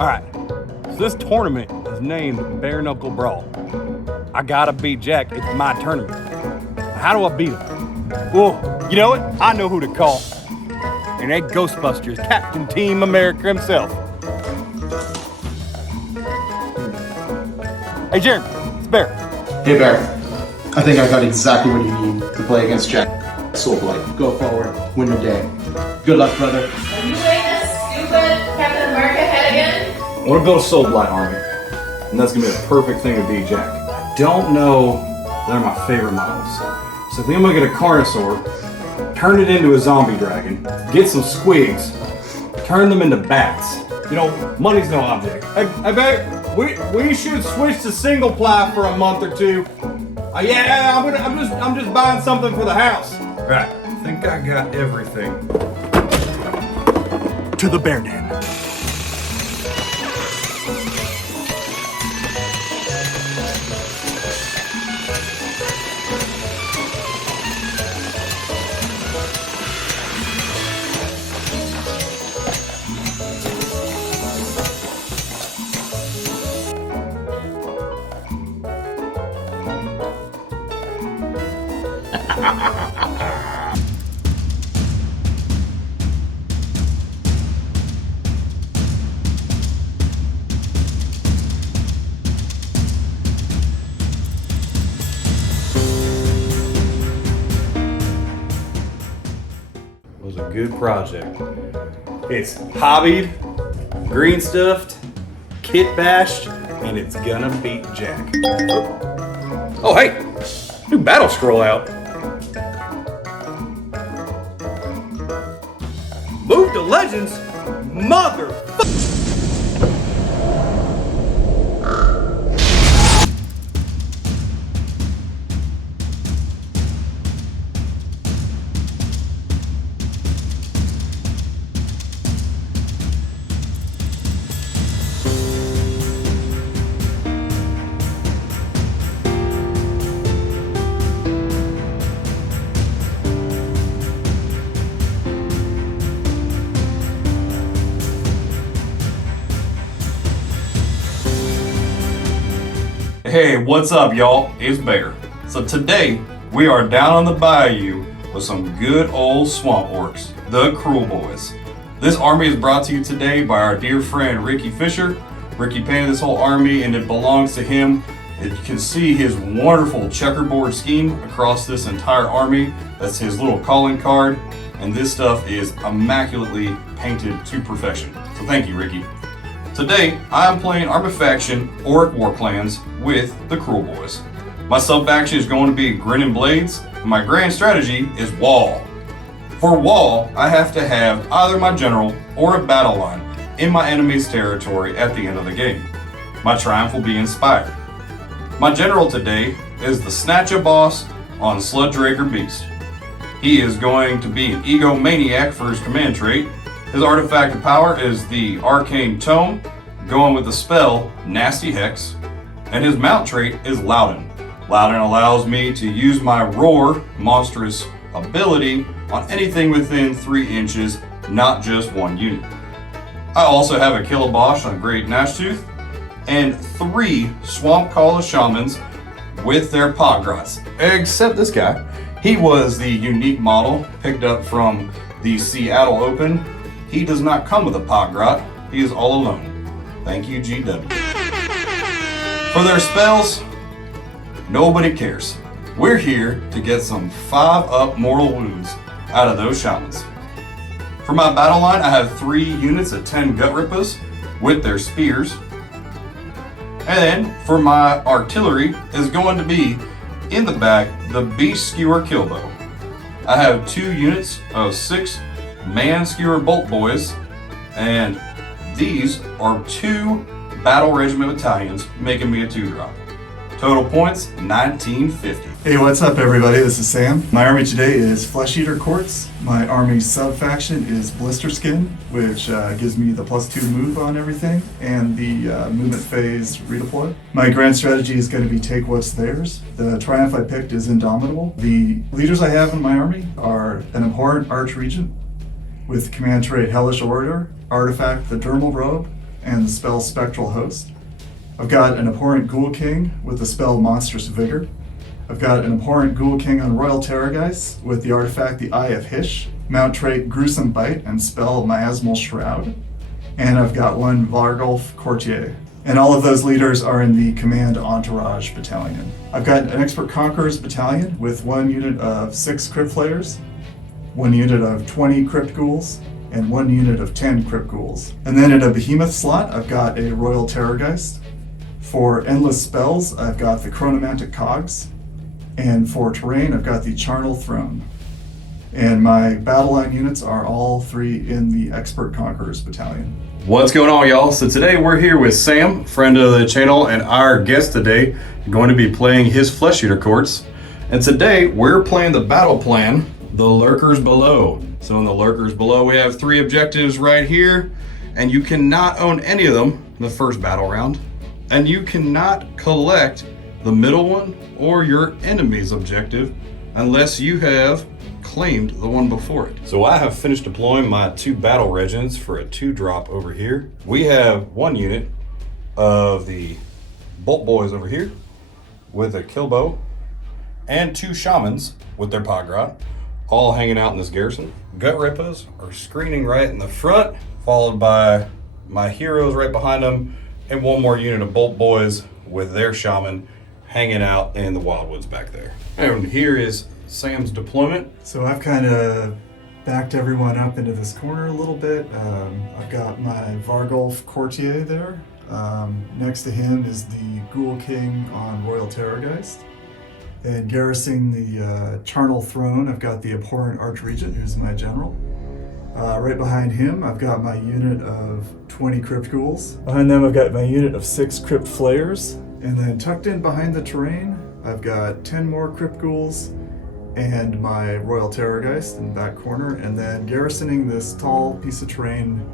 Alright, so this tournament is named Bare Knuckle Brawl. I gotta beat Jack, it's my tournament. How do I beat him? Well, you know what? I know who to call. And that Ghostbusters, Captain Team America himself. Hey Jeremy, it's Bear. Hey Bear, I think I got exactly what you need to play against Jack. Soul Blight, go forward, win the day. Good luck, brother. Are you letting this stupid Captain America head again? I want to build a Soul Blight army, and that's going to be the perfect thing to beat Jack. I don't know they're my favorite models, so I think I'm going to get a Carnosaur, turn it into a zombie dragon, get some squigs, turn them into bats. You know, money's no object. I bet we should switch to single ply for a month or two. Yeah, I'm just buying something for the house. Right, I think I got everything. To the Bear Den. Was a good project. It's hobbied, green stuffed, kit bashed, and it's gonna beat Jack. Oh hey, new battle scroll out. Move to Legends, mother. Hey, what's up y'all? It's Bear. So today, we are down on the bayou with some good old swamp orcs, the Kruleboyz. This army is brought to you today by our dear friend Ricky Fisher. Ricky painted this whole army and it belongs to him. You can see his wonderful checkerboard scheme across this entire army. That's his little calling card. And this stuff is immaculately painted to perfection. So thank you, Ricky. Today, I am playing Army Faction Orc War Clans with the Kruleboyz. My sub-faction is going to be Grinning Blades, and my grand strategy is Wall. For Wall, I have to have either my general or a battle line in my enemy's territory at the end of the game. My triumph will be Inspired. My general today is the Snatcher Boss on Sludge-Raker Beast. He is going to be an egomaniac for his command trait. His artifact of power is the Arcane Tome, going with the spell Nasty Hex, and his mount trait is Loudon. Loudon allows me to use my Roar monstrous ability on anything within 3 inches, not just one unit. I also have a Killabosh on Great Gnashtooth, and 3 Swamp Kala Shamans with their Pogrots, except this guy. He was the unique model picked up from the Seattle Open. He does not come with a Pogrot, he is all alone. Thank you, GW. For their spells, nobody cares. We're here to get some 5-up mortal wounds out of those shamans. For my battle line, I have 3 units of 10 Gut Rippers with their spears. And then for my artillery is going to be, in the back, the Beast Skewer Killbow. I have 2 units of 6 Man Skewer Bolt Boys, and these are 2 Battle Regiment battalions, making me a 2-drop. Total points, 1950. Hey, what's up everybody? This is Sam. My army today is Flesheater Court. My army sub-faction is Blister Skin, which gives me the +2 move on everything, and the movement phase redeploy. My grand strategy is going to be take what's theirs. The triumph I picked is Indomitable. The leaders I have in my army are an Abhorrent Archregent with command trait Hellish Orator, artifact the Dermal Robe, and the spell Spectral Host. I've got an Abhorrent Ghoul King with the spell Monstrous Vigor. I've got an Abhorrent Ghoul King on Royal Terrorgeist with the artifact the Eye of Hish, mount trait Gruesome Bite, and spell Miasmal Shroud. And I've got one Vargulf Courtier. And all of those leaders are in the Command Entourage Battalion. I've got an Expert Conquerors Battalion with 1 unit of 6 Crypt Flayers, 1 unit of 20 Crypt Ghouls, and 1 unit of 10 Crypt Ghouls. And then in a Behemoth slot, I've got a Royal Terrorgeist. For endless spells, I've got the Chronomantic Cogs. And for terrain, I've got the Charnel Throne. And my battle line units are all 3 in the Expert Conquerors Battalion. What's going on, y'all? So today we're here with Sam, friend of the channel, and our guest today going to be playing his Flesheater Courts. And today we're playing the battle plan, the Lurkers Below. So in the Lurkers Below we have 3 objectives right here, and you cannot own any of them in the first battle round. And you cannot collect the middle one or your enemy's objective unless you have claimed the one before it. So I have finished deploying my 2 battle regiments for a 2-drop over here. We have 1 unit of the Bolt Boys over here with a kill bow and 2 shamans with their Pogrod, all hanging out in this garrison. Gut Rippers are screening right in the front, followed by my heroes right behind them, and 1 more unit of Bolt Boys with their shaman hanging out in the Wildwoods back there. And here is Sam's deployment. So I've kind of backed everyone up into this corner a little bit. I've got my Vargulf Courtier there. Next to him is the Ghoul King on Royal Terrorgeist. And garrisoning the Charnel Throne, I've got the Abhorrent Archregent, who's my general. Right behind him, I've got my unit of 20 Crypt Ghouls. Behind them, I've got my unit of 6 Crypt Flayers. And then tucked in behind the terrain, I've got 10 more Crypt Ghouls and my Royal Terrorgeist in the back corner. And then garrisoning this tall piece of terrain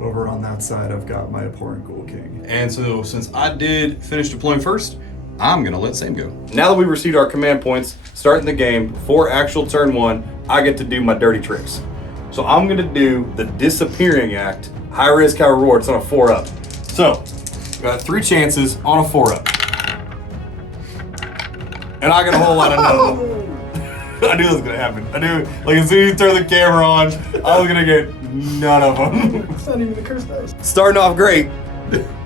over on that side, I've got my Abhorrent Ghoul King. And so since I did finish deploying first, I'm gonna let Sam go. Now that we've received our command points, starting the game, before actual turn 1, I get to do my dirty tricks. So I'm gonna do the Disappearing Act, high risk, high reward. It's on a 4-up. So, got 3 chances on a 4-up. And I got a whole lot of none of them. I knew this was gonna happen. I knew, like as soon as you turn the camera on, I was gonna get none of them. It's not even the curse dice. Starting off great,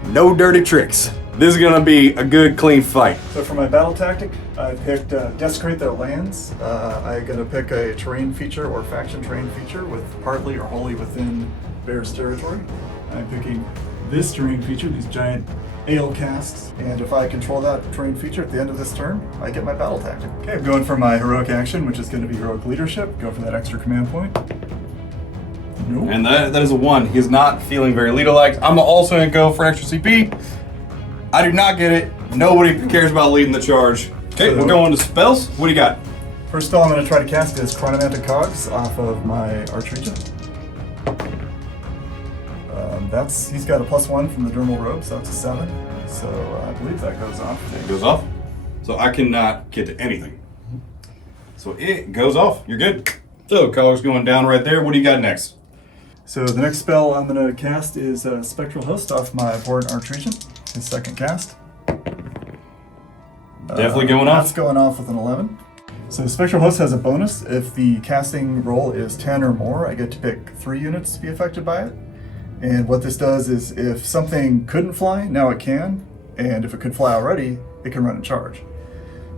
no dirty tricks. This is gonna be a good, clean fight. So for my battle tactic, I picked Desecrate Their Lands. I'm gonna pick a terrain feature or faction terrain feature with partly or wholly within Bear's territory. I'm picking this terrain feature, these giant ale casks, and if I control that terrain feature at the end of this turn, I get my battle tactic. Okay, I'm going for my heroic action, which is going to be heroic leadership. Go for that extra command point. Nope. And that is a 1. He's not feeling very leader-like. I'm also gonna go for extra CP. I do not get it. Nobody cares about leading the charge. Okay, we're going to spells. What do you got? First spell I'm going to try to cast is Chronomantic Cogs off of my Archregent. He's got a +1 from the Dermal Robe, so that's a 7. So I believe that goes off. It goes off. So I cannot get to anything. So it goes off. You're good. So color's going down right there. What do you got next? So the next spell I'm going to cast is Spectral Host off my Abhorrent Archregent. His second cast. Definitely going off. That's going off with an 11. So Spectral Host has a bonus. If the casting roll is 10 or more, I get to pick 3 units to be affected by it. And what this does is if something couldn't fly, now it can. And if it could fly already, it can run in charge.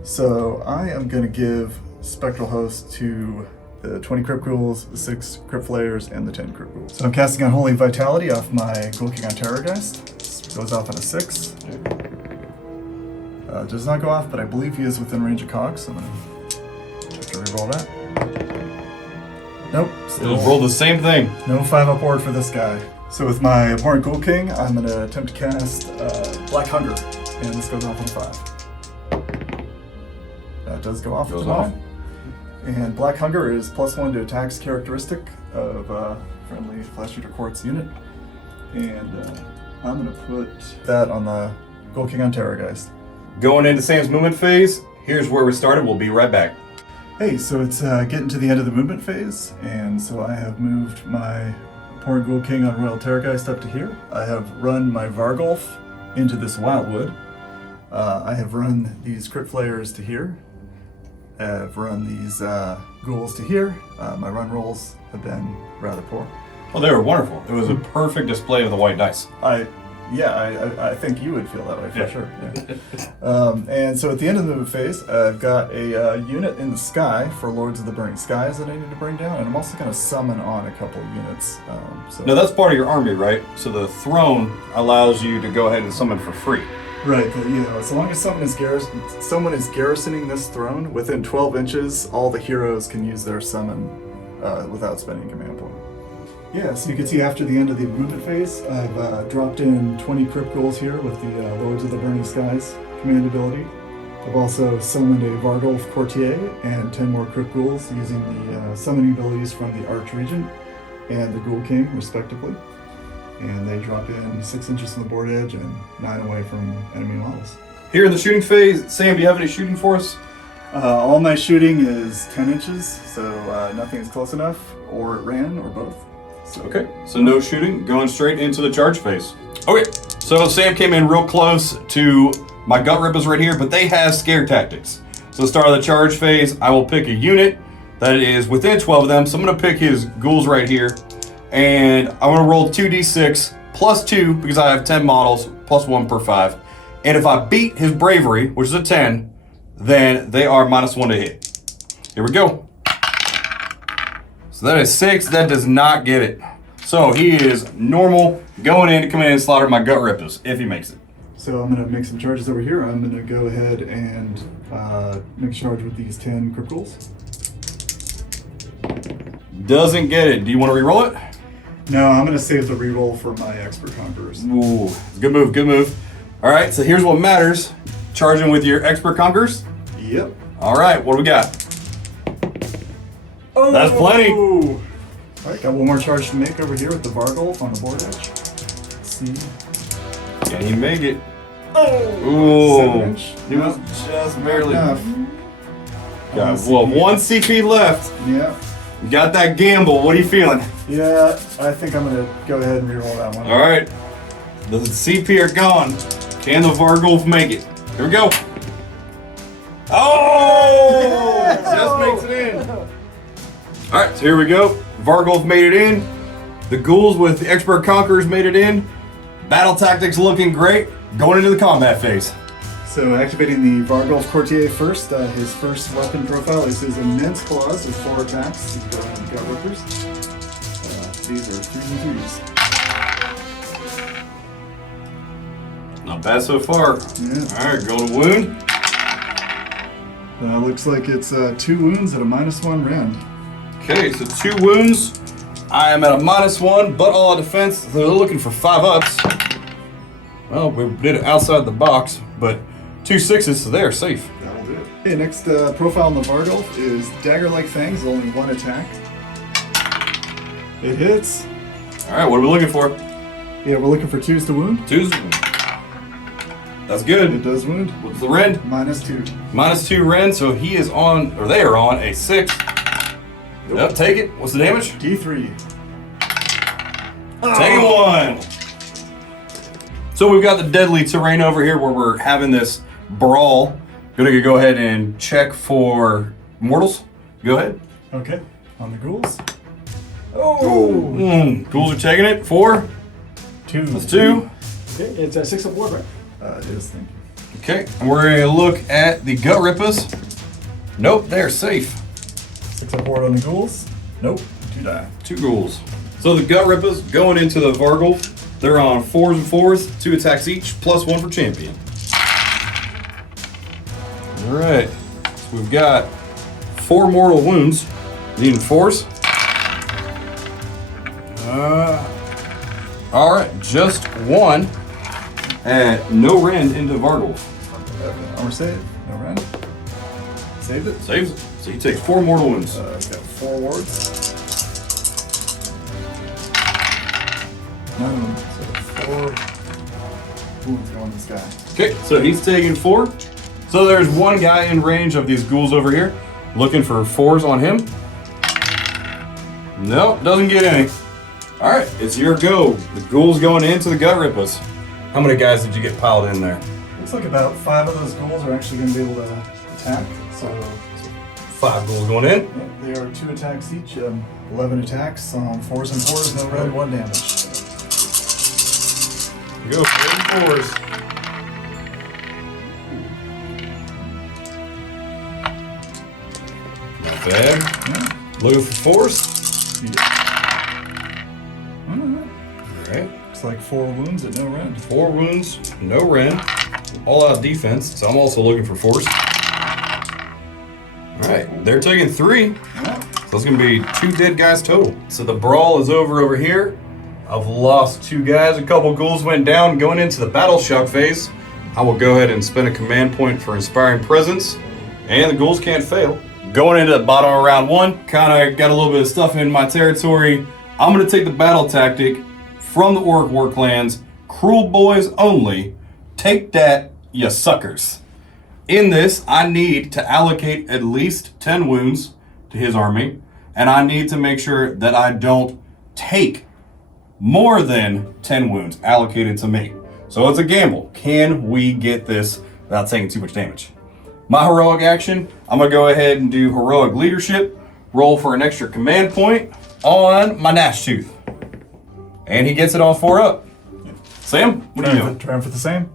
So I am going to give Spectral Host to the 20 Crypt Ghouls, the 6 Crypt Flayers, and the 10 Crypt Ghouls. So I'm casting Unholy Vitality off my Ghoul King on Terrorgeist. This goes off on a 6. Does not go off, but I believe he is within range of cogs, so I'm going to have to reroll that. Nope. It'll roll the same thing. No 5-up board for this guy. So with my Abhorrent Ghoul King, I'm going to attempt to cast Black Hunger, and this goes off on 5. That does go off. Goes off. And Black Hunger is +1 to attacks characteristic of friendly Flesheater Court's unit. And I'm going to put that on the Ghoul King on Terrorgeist. Going into Sam's movement phase, here's where we started. We'll be right back. Hey, so it's getting to the end of the movement phase, and so I have moved my pouring Ghoul King on Royal Terrorgeist up to here. I have run my Vargulf into this Wildwood. I have run these Crypt Flayers to here. I've run these ghouls to here. My run rolls have been rather poor. Well, they were wonderful. It was a perfect display of the white dice. I think you would feel that way for sure. Yeah. And so at the end of the move phase, I've got a unit in the sky for Lords of the Burning Skies that I need to bring down, and I'm also going to summon on a couple of units. Now that's part of your army, right? So the throne allows you to go ahead and summon for free. Right, as long as someone is garrisoning this throne, within 12 inches, all the heroes can use their summon without spending a command point. Yeah, so you can see after the end of the movement phase, I've dropped in 20 Crypt Ghouls here with the Lords of the Burning Skies command ability. I've also summoned a Vargulf Courtier and 10 more Crypt Ghouls using the summoning abilities from the Archregent and the Ghoul King, respectively. And they drop in 6 inches from the board edge and 9 away from enemy models. Here in the shooting phase, Sam, do you have any shooting for us? All my shooting is 10 inches, so nothing is close enough, or it ran, or both. Okay, so no shooting, going straight into the charge phase. Okay, so Sam came in real close to my gut rippers right here, but they have scare tactics. So the start of the charge phase, I will pick a unit that is within 12 of them. So I'm gonna pick his ghouls right here, and I'm gonna roll 2d6 plus 2 because I have 10 models, plus 1 per 5. And if I beat his bravery, which is a 10, then they are -1 to hit. Here we go. So that is 6, that does not get it. So he is normal, going in to come in and slaughter my gut rippers, if he makes it. So I'm going to make some charges over here. I'm going to go ahead and make a charge with these 10 Crypt Ghouls. Doesn't get it. Do you want to re-roll it? No, I'm going to save the reroll for my Expert Conquerors. Ooh, good move, good move. All right, so here's what matters. Charging with your Expert Conquerors? Yep. All right, what do we got? Oh! That's plenty. All right, got one more charge to make over here with the Vargulf on the board edge. Let's see. Can he make it? Oh! Ooh, 7-inch. he was just barely. Enough. Got, well, 1 CP left. Yeah. You got that gamble. What are you feeling? Yeah, I think I'm going to go ahead and reroll that one. All right, the CP are gone. Can the Vargulf make it? Here we go. Oh! Just makes it in. All right, so here we go. Vargulf made it in. The ghouls with the Expert Conquerors made it in. Battle tactics looking great. Going into the combat phase. So activating the Vargulf Courtier first. His first weapon profile is his Immense Claws with 4 attacks. He's got gut rippers. These are 3s and 3s. Not bad so far. Yeah. All right, go to wound. Looks like it's 2 wounds at a -1 rend. Okay, so 2 wounds. I am at a -1, but all defense. They're looking for 5 ups. Well, we did it outside the box, but 2 6s, so they are safe. That'll do it. Okay, next profile on the Vargulf is Dagger-like Fangs, only 1 attack. It hits. All right, what are we looking for? Yeah, we're looking for 2s to wound. 2s. That's good. It does wound. What's the rend? -2. -2 rend, so he is on, or they are on a 6. Yep, take it. What's the damage? D3. Take 1. So we've got the deadly terrain over here where we're having this brawl. Gonna go ahead and check for mortals. Go ahead. Okay, on the ghouls. Ghouls are taking it. 4. 2. That's 2. Okay, it's a 6 of war break. It is, thank you. Okay, and we're gonna look at the gut rippers. Nope, they're safe. 6 of war on the ghouls. Nope, 2 die. 2 ghouls. So the gut rippers going into the Vargulf. They're on 4s and 4s, 2 attacks each, +1 for champion. All right, so we've got 4 mortal wounds. Needing 4s. All right, just 1. And no rend into Vargulf. Armor save, no rend. Saved it. Saves it. So he takes 4 mortal wounds. He's got 4 wards. So 4 wounds going this guy. Okay, so he's taking 4. So there's 1 guy in range of these ghouls over here, looking for 4s on him. Nope, doesn't get any. All right, it's your go. The ghouls going into the gut rippers. How many guys did you get piled in there? Looks like about 5 of those ghouls are actually going to be able to attack. So 5 ghouls going in. yeah, they are 2 attacks each. 11 attacks on 4s and 4s, no red, 1 damage. Go 4s. Not bad. Yeah. Looking for 4s. All right. Looks like 4 wounds at no rend. 4 wounds, no rend. All out defense, so I'm also looking for 4s. All right, they're taking 3. Yeah. So that's gonna be 2 dead guys total. So the brawl is over here. I've lost 2 guys, a couple ghouls went down. Going into the battle shock phase, I will go ahead and spend a command point for Inspiring Presence, and the ghouls can't fail. Going into the bottom of round 1, kinda got a little bit of stuff in my territory. I'm gonna take the battle tactic from the Orc clans, Kruleboyz only. Take that, you suckers. In this, I need to allocate at least 10 wounds to his army, and I need to make sure that I don't take more than 10 wounds allocated to me. So it's a gamble. Can we get this without taking too much damage? My heroic action, I'm gonna go ahead and do heroic leadership, roll for an extra command point on my Gnash Tooth. And he gets it all 4 up. Sam, what are you doing? Trying for the same.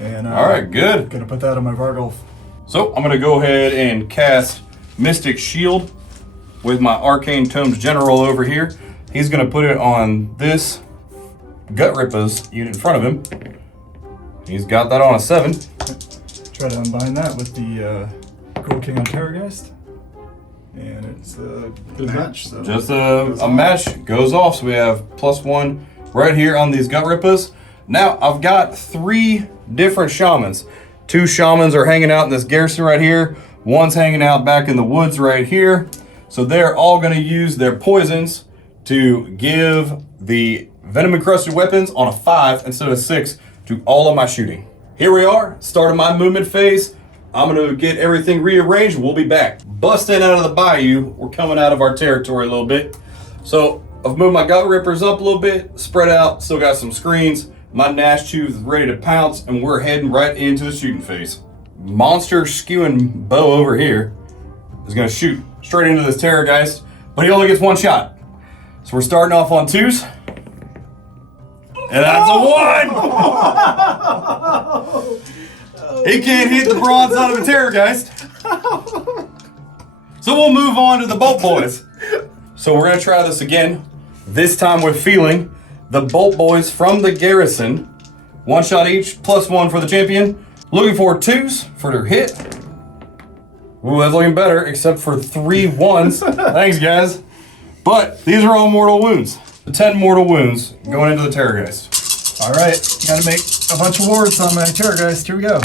And All right, good. Gonna put that on my Vargolf. So I'm gonna go ahead and cast Mystic Shield with my Arcane Tomes General over here. He's gonna put it on this Gut Rippers unit in front of him. He's got that on a 7. Try to unbind that with the Ghoul King on Terrorgeist. And it's a good match. So Just a match goes off, so we have +1 right here on these Gut Rippers. Now I've got 3 different shamans. 2 shamans are hanging out in this garrison right here. 1's hanging out back in the woods right here. So they're all gonna use their poisons to give the venom encrusted weapons on a 5 instead of 6 to all of my shooting. Here we are, start of my movement phase. I'm gonna get everything rearranged. We'll be back. Busting out of the bayou. We're coming out of our territory a little bit. So I've moved my Gut Rippers up a little bit, spread out, still got some screens. My Gnash Tooth is ready to pounce, and we're heading right into the shooting phase. Monster skewing bow over here is gonna shoot straight into this Terrorgeist, but he only gets 1 shot. So we're starting off on 2s. And that's a 1! He can't hit the broadside of a Terrorgeist. So we'll move on to the Bolt Boys. So we're gonna try this again, this time with feeling. The Bolt Boys from the garrison, 1 shot each, +1 for the champion. Looking for 2s for their hit. Ooh, that's looking better, except for 3 1s. Thanks, guys. But these are all mortal wounds. 10 mortal wounds going into the Terrorgeist. all right, gotta make a bunch of wards on my Terrorgeist. Here we go.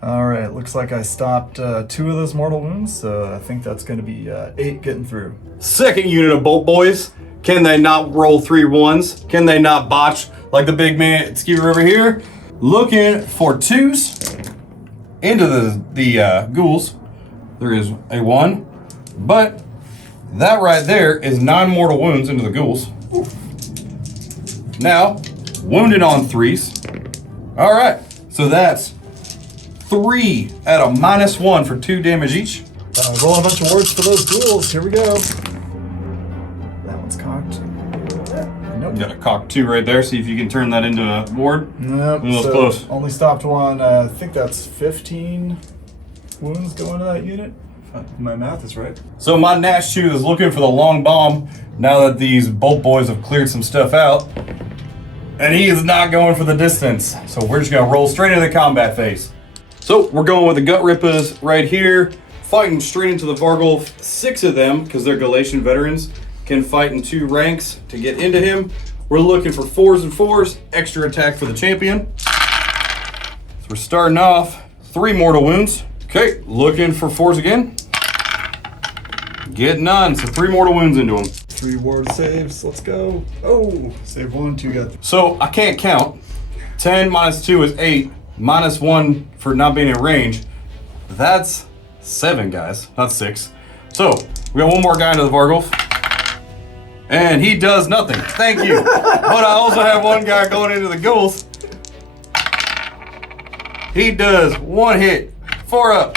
All right, looks like I stopped 2 of those mortal wounds, so I think that's gonna be 8 getting through. Second unit of Bolt Boys. Can they not roll 3 1s? Can they not botch like the big man skewer over here? Looking for 2s into the ghouls. There is a 1, but that right there is 9 mortal wounds into the ghouls. Now, wounded on 3s. All right, so that's 3 at a -1 for 2 damage each. Roll a bunch of wards for those ghouls. Here we go. That one's cocked. Nope. You got a cock 2 right there. See if you can turn that into a ward. Nope. That was So close. only stopped 1. I think that's 15 wounds going to that unit. If my math is right. So my Gnash Tooth is looking for the long bomb now that these Bolt Boys have cleared some stuff out. And he is not going for the distance. So we're just gonna roll straight into the combat phase. So we're going with the Gut Rippers right here, fighting straight into the Vargolf. 6 of them, because they're Galatian veterans, can fight in 2 ranks to get into him. We're looking for 4s and 4s, extra attack for the champion. So we're starting off 3 mortal wounds. Okay, looking for 4s again. Get none, so 3 mortal wounds into him. 3 ward saves. Let's go. Oh, save 1, 2 got 3. So I can't count. 10 minus 2 is 8, minus 1 for not being in range. That's 7, guys, not 6. So we got 1 more guy into the Vargolf. And he does nothing. Thank you. But I also have one guy going into the ghouls. He does 1 hit. 4 up.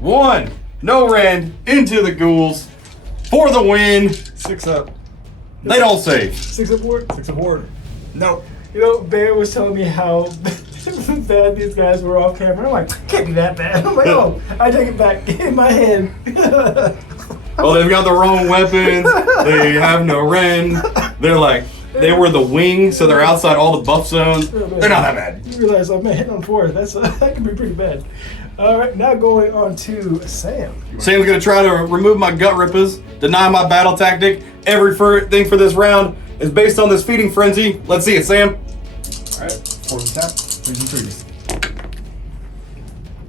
1. No rend into the ghouls for the win. 6 up. They don't save. 6 aboard. 6 aboard. No. You know, Bear was telling me how bad these guys were off camera. I'm like, can't be that bad. I'm like, oh, I take it back in my head. Well, they've got the wrong weapons. They have no rend. They're like, they were the wing, so they're outside all the buff zones. They're not that bad. You realize I'm hitting on 4. That can be pretty bad. All right, now going on to Sam. Sam's gonna try to remove my gut rippers, deny my battle tactic. Everything for this round is based on this feeding frenzy. Let's see it, Sam. All right. 4 attack. 3s and 3s.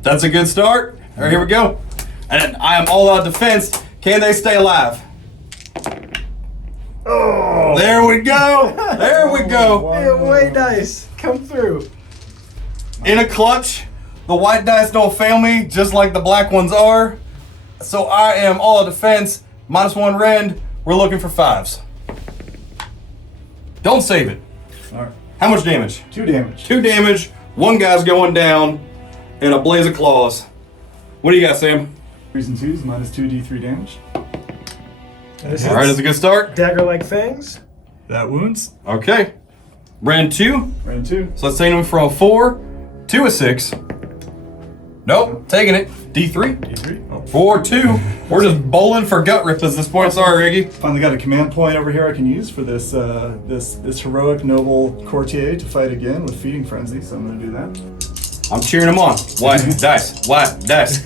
That's a good start. All right, here we go. And I am all out defense. Can they stay alive? Oh, There we go. There we go. hey, way dice. Come through. In a clutch. The white dice don't fail me, just like the black ones are. So I am all out defense. -1 rend. We're looking for 5s. Don't save it. All right. How much damage? 2 damage. 2 damage. 1 guy's going down in a blaze of claws. What do you got, Sam? 3s and 2s, -2 D3 damage. This All right, that's a good start. dagger-like fangs. That wounds. Okay. Rend 2. Rend 2. So let's take him from a 4 to a 6. Nope, taking it. D3. D3. Oh. 4, 2. We're just bowling for gut rips at this point. Sorry, Riggy. Finally got a command point over here I can use for this this heroic noble courtier to fight again with feeding frenzy. So I'm gonna do that. I'm cheering him on. White dice. White dice.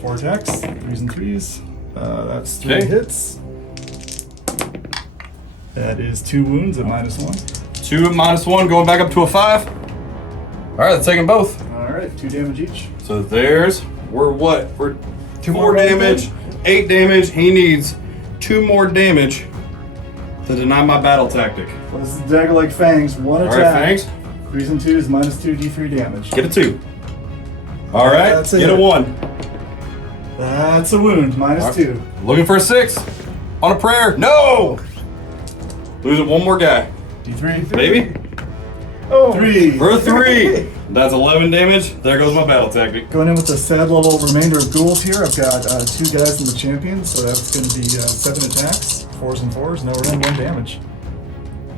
4 attacks, 3s and 3s. That's 3 Okay. hits. That is 2 wounds at -1. 2 -1, going back up to a 5. All right, let's take them both. All right, 2 damage each. So there's, we're what? We're 4 more damage, 8 damage. He needs 2 more damage to deny my battle tactic. Well, this is dagger-like fangs. 1 All attack. right, thanks. 3s and 2s, -2 D3 damage. Get a 2. All right, That's get it. a 1. That's a wound. -2. Looking for a 6. On a prayer. No! Losing 1 more guy. D3. Maybe? Oh, 3. For a 3. That's 11 damage. There goes my battle tactic. Going in with the sad little remainder of ghouls here. I've got 2 guys in the champion, so that's going to be 7 attacks, 4s and 4s, no rend, 1 damage.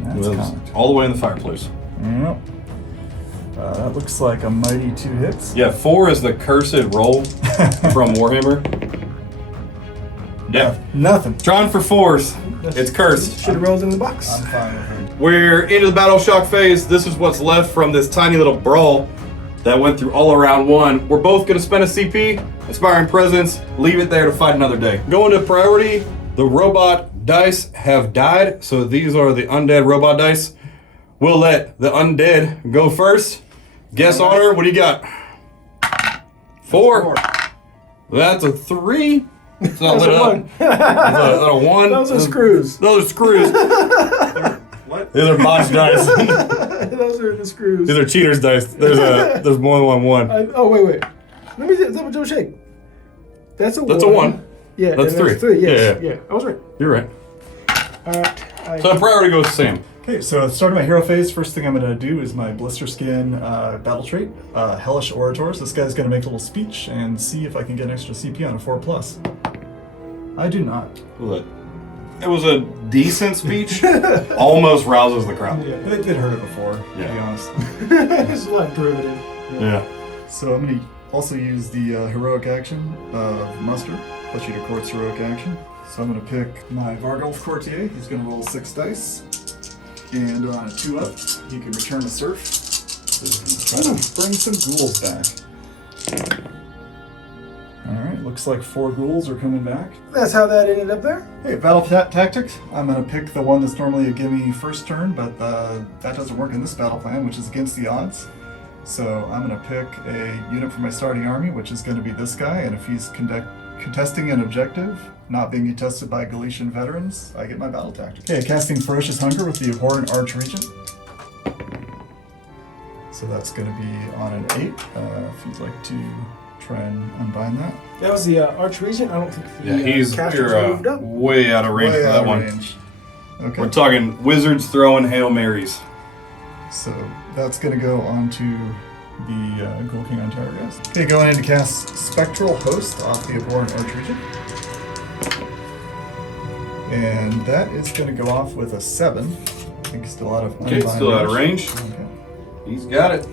And that's counted. All the way in the fireplace. Yep. That looks like a mighty 2 hits. Yeah, 4 is the cursed roll from Warhammer. Yeah. Nothing. Trying for 4s. It's cursed. should have rolled in the box. I'm fine with it. We're into the battle shock phase. This is what's left from this tiny little brawl that went through all around 1. We're both going to spend a CP, Inspiring Presence, leave it there to fight another day. Going to priority, the robot dice have died, so these are the undead robot dice. We'll let the undead go first. Guess honor, what do you got? 4. That's a 3. It's not lit up. That's a 1. Those are screws. Those are screws. What? These are botch dice. Those are the screws. These are cheaters dice. There's more than 1. Oh, wait. Let me double check. That's a 1. That's a 1. Yeah, That's and 3. Yes. Yeah. Yeah, I was right. You're right. All right. So priority goes to Sam. Okay, so at the start of my hero phase, first thing I'm going to do is my Blister Skin battle trait, Hellish Orators. This guy's going to make a little speech and see if I can get an extra CP on a 4+. I do not. Look, it was a decent speech. Almost rouses the crowd. Yeah, it did heard it before, to be Yeah. honest. It's a lot derivative. Yeah. So I'm going to also use the heroic action of Muster, Flesheater Court's heroic action. So I'm going to pick my Vargulf Courtier. He's going to roll 6 dice. And on a 2-up, he can return a Surf. Try to bring some ghouls back. Alright, looks like 4 ghouls are coming back. That's how that ended up there. Hey, battle tactics. I'm going to pick the one that's normally a gimme first turn, but that doesn't work in this battle plan, which is against the odds. So I'm going to pick a unit for my starting army, which is going to be this guy, and if he's contesting an objective, not being contested by Galician veterans, I get my battle tactic. Okay, casting Ferocious Hunger with the Abhorrent Archregent. So that's going to be on an 8. If you'd like to try and unbind that. That was the Arch Regent. I don't think the You're casters moved up. way out of range Way for out that of one. range. Okay. We're talking wizards throwing Hail Marys. So that's going to go onto the Ghoul King on Terrorghast. Okay, going in to cast Spectral Host off the Abhorrent Archregent. And that is going to go off with a 7. I think still out of Okay, still out of range. Okay. He's got it.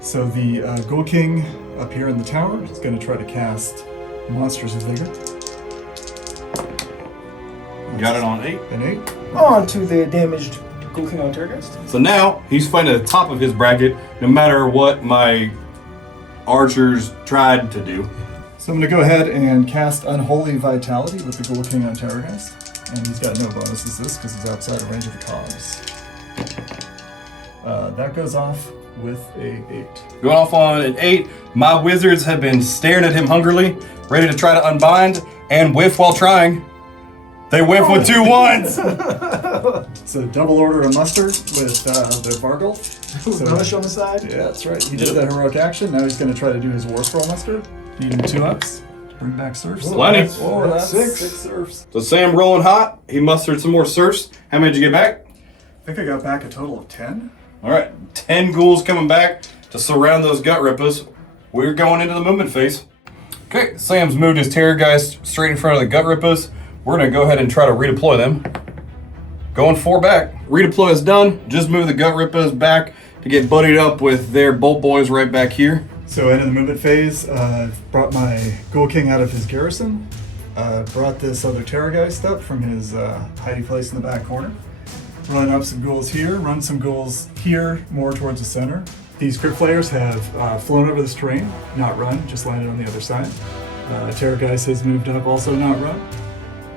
So the Ghoul King up here in the tower is going to try to cast Monstrous Vigor. Got it on 8. An 8. On to the damaged Ghoul King on Terrorghast. So now he's fighting at the top of his bracket, no matter what my archers tried to do. So I'm going to go ahead and cast Unholy Vitality with the Ghoul King on Terrorghast. And he's got no bonuses this because he's outside of range of the cogs. That goes off with a 8. Going off on an 8. My wizards have been staring at him hungrily, ready to try to unbind and whiff while trying. They whiff with 2 1s. So double order a muster with the Vargul. Relish on the side. Yeah, that's right. He did that heroic action. Now he's going to try to do his War Scroll muster. Needing 2 ups to bring back serfs. Plenty. Oh, that's 6. 6 serfs. So Sam rolling hot. He mustered some more serfs. How many did you get back? I think I got back a total of 10. All right, 10 ghouls coming back to surround those gut rippers. We're going into the movement phase. Okay, Sam's moved his Terrorgeist straight in front of the gut rippers. We're gonna go ahead and try to redeploy them. Going 4 back. Redeploy is done. Just move the gut rippers back to get buddied up with their bolt boys right back here. So into the movement phase, brought my Ghoul King out of his garrison. Brought this other Terrorgeist up from his hiding place in the back corner. Run up some ghouls here, run some ghouls here, more towards the center. These Crypt Flayers have flown over this terrain, not run, just landed on the other side. Terrorgeist has moved up, also not run.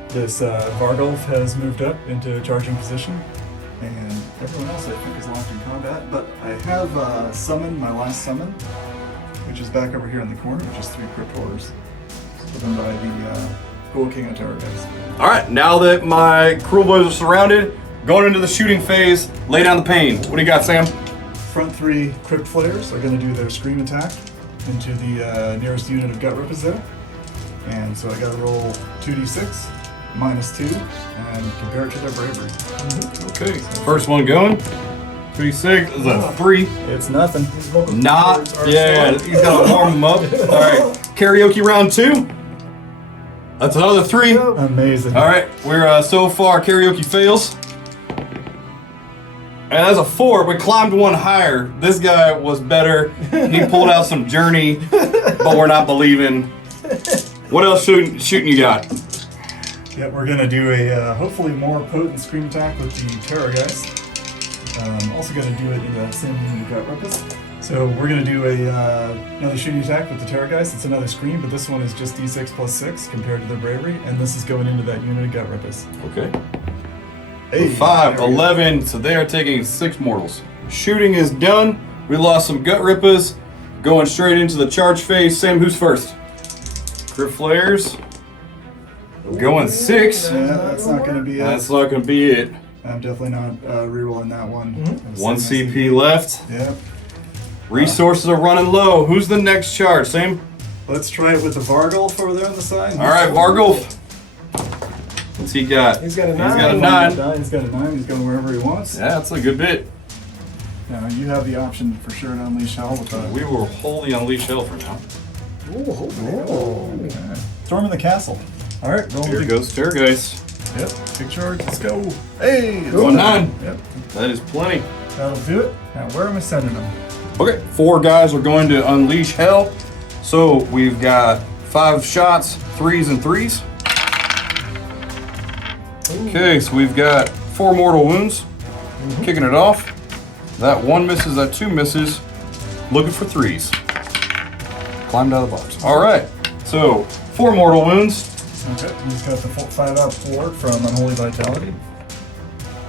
This Vargulf has moved up into charging position. And everyone else, I think, is locked in combat. But I have summoned my last summon, which is back over here in the corner, which is 3 Crypt Orders. Given by the Ghoul King and Terrorgeist. All right, now that my Kruleboyz are surrounded, going into the shooting phase, lay down the pain. What do you got, Sam? Front 3 Crypt Flayers are going to do their scream attack into the nearest unit of Gut Rippers there. And so I got to roll 2d6, -2, and compare it to their bravery. Okay, first one going. 3-6 is a 3. It's nothing. Not, yeah, he's got to warm them up. All right, karaoke round 2. That's another 3. Amazing. All right, we're so far karaoke fails. And that's a 4. We climbed 1 higher. This guy was better. He pulled out some Journey, but we're not believing. What else shooting you got? Yeah, we're going to do a hopefully more potent scream attack with the Terrorgeist. Also going to do it in that same unit of Gut Rippers. So we're going to do another shooting attack with the Terrorgeist. It's another scream, but this one is just d6 + 6 compared to their bravery, and this is going into that unit of Gut Rippers. Okay. Hey, 5, there we go. 11, so they are taking 6 mortals. Shooting is done. We lost some gut rippers. Going straight into the charge phase. Sam, who's first? Crypt Flayers. Going 6. Yeah, that's not going to be it. That's not going to be it. I'm definitely not rerolling that one. 1 CP left. Yep. Resources are running low. Who's the next charge, Sam? Let's try it with the Vargulf over there on the side. All right, Vargul. What's he got? He's got a He's got a 9. 9. He's got a 9. He's going wherever he wants. Yeah, that's a good bit. Now, you have the option for sure to unleash hell with that. We will wholly unleash hell for now. Okay. Storm in the castle. All right, roll Here the goes Terrorgeist. Yep, big charge. Let's go. Hey, it's 1-9. Yep, That is plenty. that'll do it. Now, where am I sending them? Okay, 4 guys are going to unleash hell. So we've got 5 shots, 3s and 3s. Okay, so we've got 4 mortal wounds. Kicking it off. That 1 misses, that 2 misses. Looking for 3s. Climbed out of the box. All right, so 4 mortal wounds. Okay, he's got the 5-out ward from Unholy Vitality.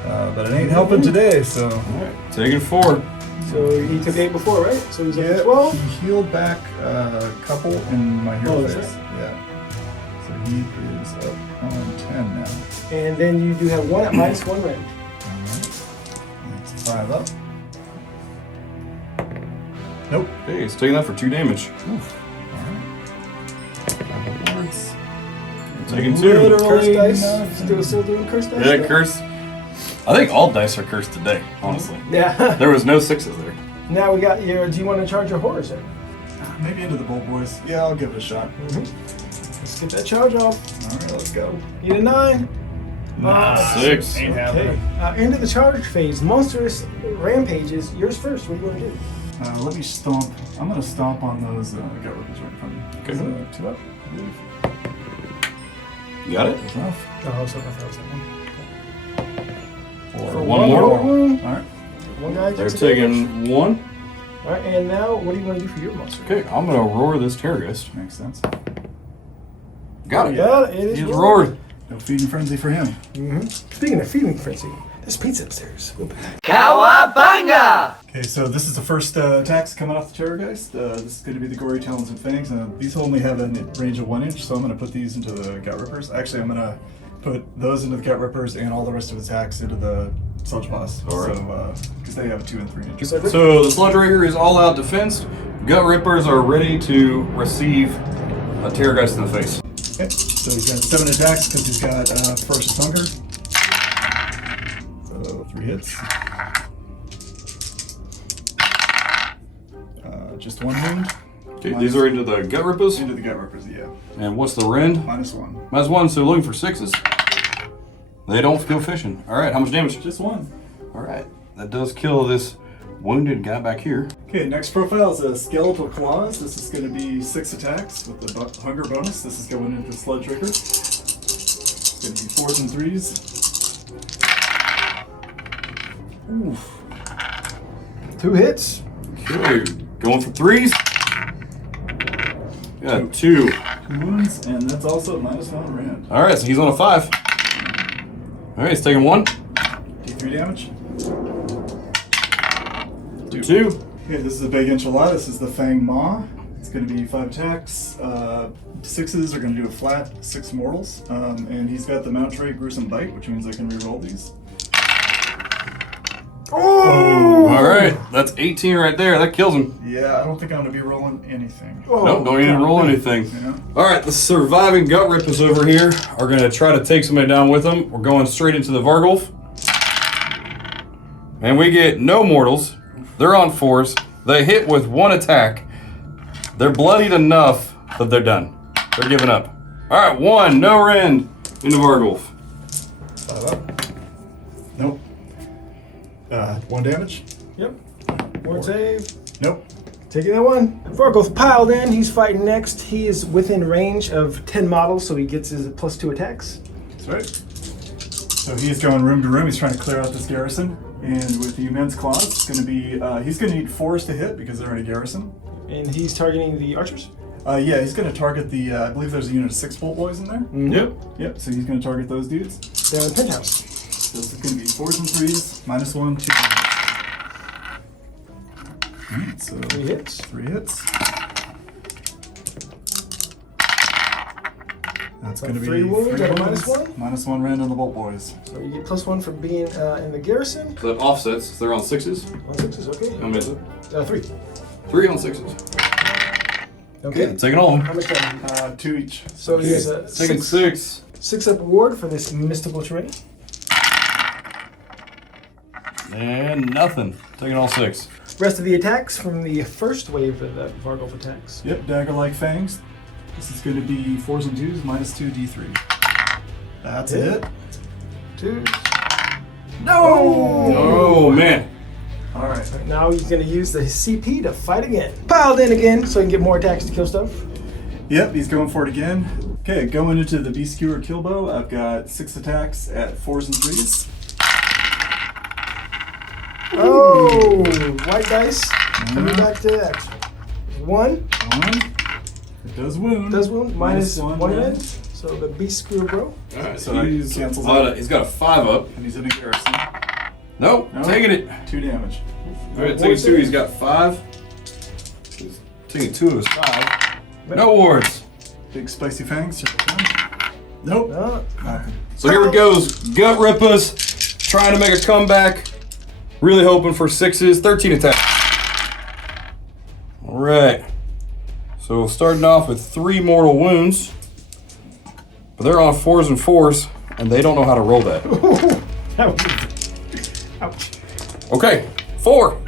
But it ain't helping today, so. All right, taking 4. So he took 8 before, right? So he's up Yeah, to 12. he healed back a couple in my hero Oh, phase. that's right. Yeah. So he is up on 10 now. And then you do have 1 at -1 range. That's 5 up. Nope. Hey, he's taking that for 2 damage. Alright. Taking 2. Cursed dice. nothing. Still doing cursed dice? Yeah, curse. I think all dice are cursed today, honestly. Yeah. There was no 6s there. Now we got your. Do you want to charge your horrors in? Maybe into the Goblin. Yeah, I'll give it a shot. Let's get that charge off. All right, let's go. Need a 9. Nah, 6. Ain't Okay. happening. Into the charge phase. Monstrous rampages. Yours first. What do you want to do? Let me stomp. I'm gonna stomp on those gut rippers right in front of me. Okay. Is it 2 up, I believe. You got it? That's enough. Oh, so that was that one. For one more. wound. All right. One guy They're takes a damage. taking 1. All right, and now what do you want to do for your monster? Okay, I'm gonna roar this Terrorgeist. Makes sense. Got it. Yeah, it is. He's roared. No feeding frenzy for him. Speaking of feeding frenzy, there's pizza upstairs. We'll be back. Okay, so this is the first attacks coming off the Terrorgeist. This is going to be the Gory Talons and Fangs. These only have a range of 1 inch, so I'm going to put these into the Gut Rippers. Actually, I'm going to put those into the Gut Rippers and all the rest of his attacks into the Sludge Boss. All right. So, because they have 2 and 3 inches. So, So the Sludge Rager is all out defense. Gut Rippers are ready to receive a Terrorgeist in the face. Okay, so he's got 7 attacks because he's got Ferocious Hunger. So 3 hits. Just 1 wound. Okay, these are into the Gut Rippers. Into the Gut Rippers, yeah. And what's the rend? -1. -1, so looking for 6s. They don't feel fishing. All right, how much damage? Just 1. All right, that does kill this wounded guy back here. Okay, next profile is a Skeletal Claws. This is going to be 6 attacks with the Hunger bonus. This is going into the Sludge Rager. It's going to be 4s and 3s. Oof. 2 hits. Okay, going for 3s. Got 2. 2 wounds, and that's also -1 rand. All right, so he's on a 5. All right, he's taking 1. D3 damage. 2. Okay, this is a big enchilada. This is the Fang Maw. It's going to be 5 attacks. 6s are going to do a flat 6 mortals. And he's got the Mount Trait Gruesome Bite, which means I can reroll these. Oh! All right, that's 18 right there. That kills him. Yeah, I don't think I'm going to be rolling anything. Nope, don't even roll anything. Yeah. All right, the surviving Gut Rippers over here are going to try to take somebody down with them. We're going straight into the Vargulf. And we get no mortals. They're on 4s. They hit with 1 attack. They're bloodied enough that they're done. They're giving up. All right, 1, no rend into Vargulf. 5 up. Nope. 1 damage. Yep. 1 save. Nope. Taking that 1. Vargulf piled in. He's fighting next. He is within range of 10 models, so he gets his +2 attacks. That's right. So he's going room to room. He's trying to clear out this garrison. And with the Immense Claws, it's going to be, he's going to need 4s to hit because they're in a garrison. And he's targeting the archers? Yeah, he's going to target the, I believe there's a unit of 6 Boltboyz in there. Yep. Yep, so he's going to target those dudes. Down in the penthouse. So it's going to be 4s and 3s, -1, 2. Alright, so 3 hits. 3 hits. That's going to be 3 wounds at a -1? -1 rand on the Boltboyz. So you get +1 from being in the garrison. So that offsets. They're on 6s. On 6s, okay. How many is it? 3. 3 on 6s. Okay. Taking all of How them. much damage? 2 each. So he's a Taking 6. 6-up reward for this mystical terrain. And nothing. Taking all 6. Rest of the attacks from the first wave of the Vargulf attacks. Yep, dagger-like fangs. This is going to be 4s and 2s, -2 D3. That's Hit. it. 2. No! Oh, man. All right. Now he's going to use the CP to fight again. Piled in again so he can get more attacks to kill stuff. Yep, he's going for it again. Okay, going into the Beast Skewer Killbow, I've got 6 attacks at 4s and 3s. Oh, white dice. Coming back to that. 1. 1. It does wound. Does wound. -1 rand. rend. So the beast screw bro. All right, So so he's cancels he's got a 5 up. And he's in a garrison. Nope, No. taking it. 2 damage. All right, taking 2. He's got 5. He's taking 2 of his 5. No wards. Big spicy fangs. Nope. No. Nothing. So here it goes. Gut Rippers trying to make a comeback. Really hoping for 6s. 13 attack. All right. So starting off with 3 mortal wounds. But they're on 4s and 4s, and they don't know how to roll that. That was ouch. Okay, 4.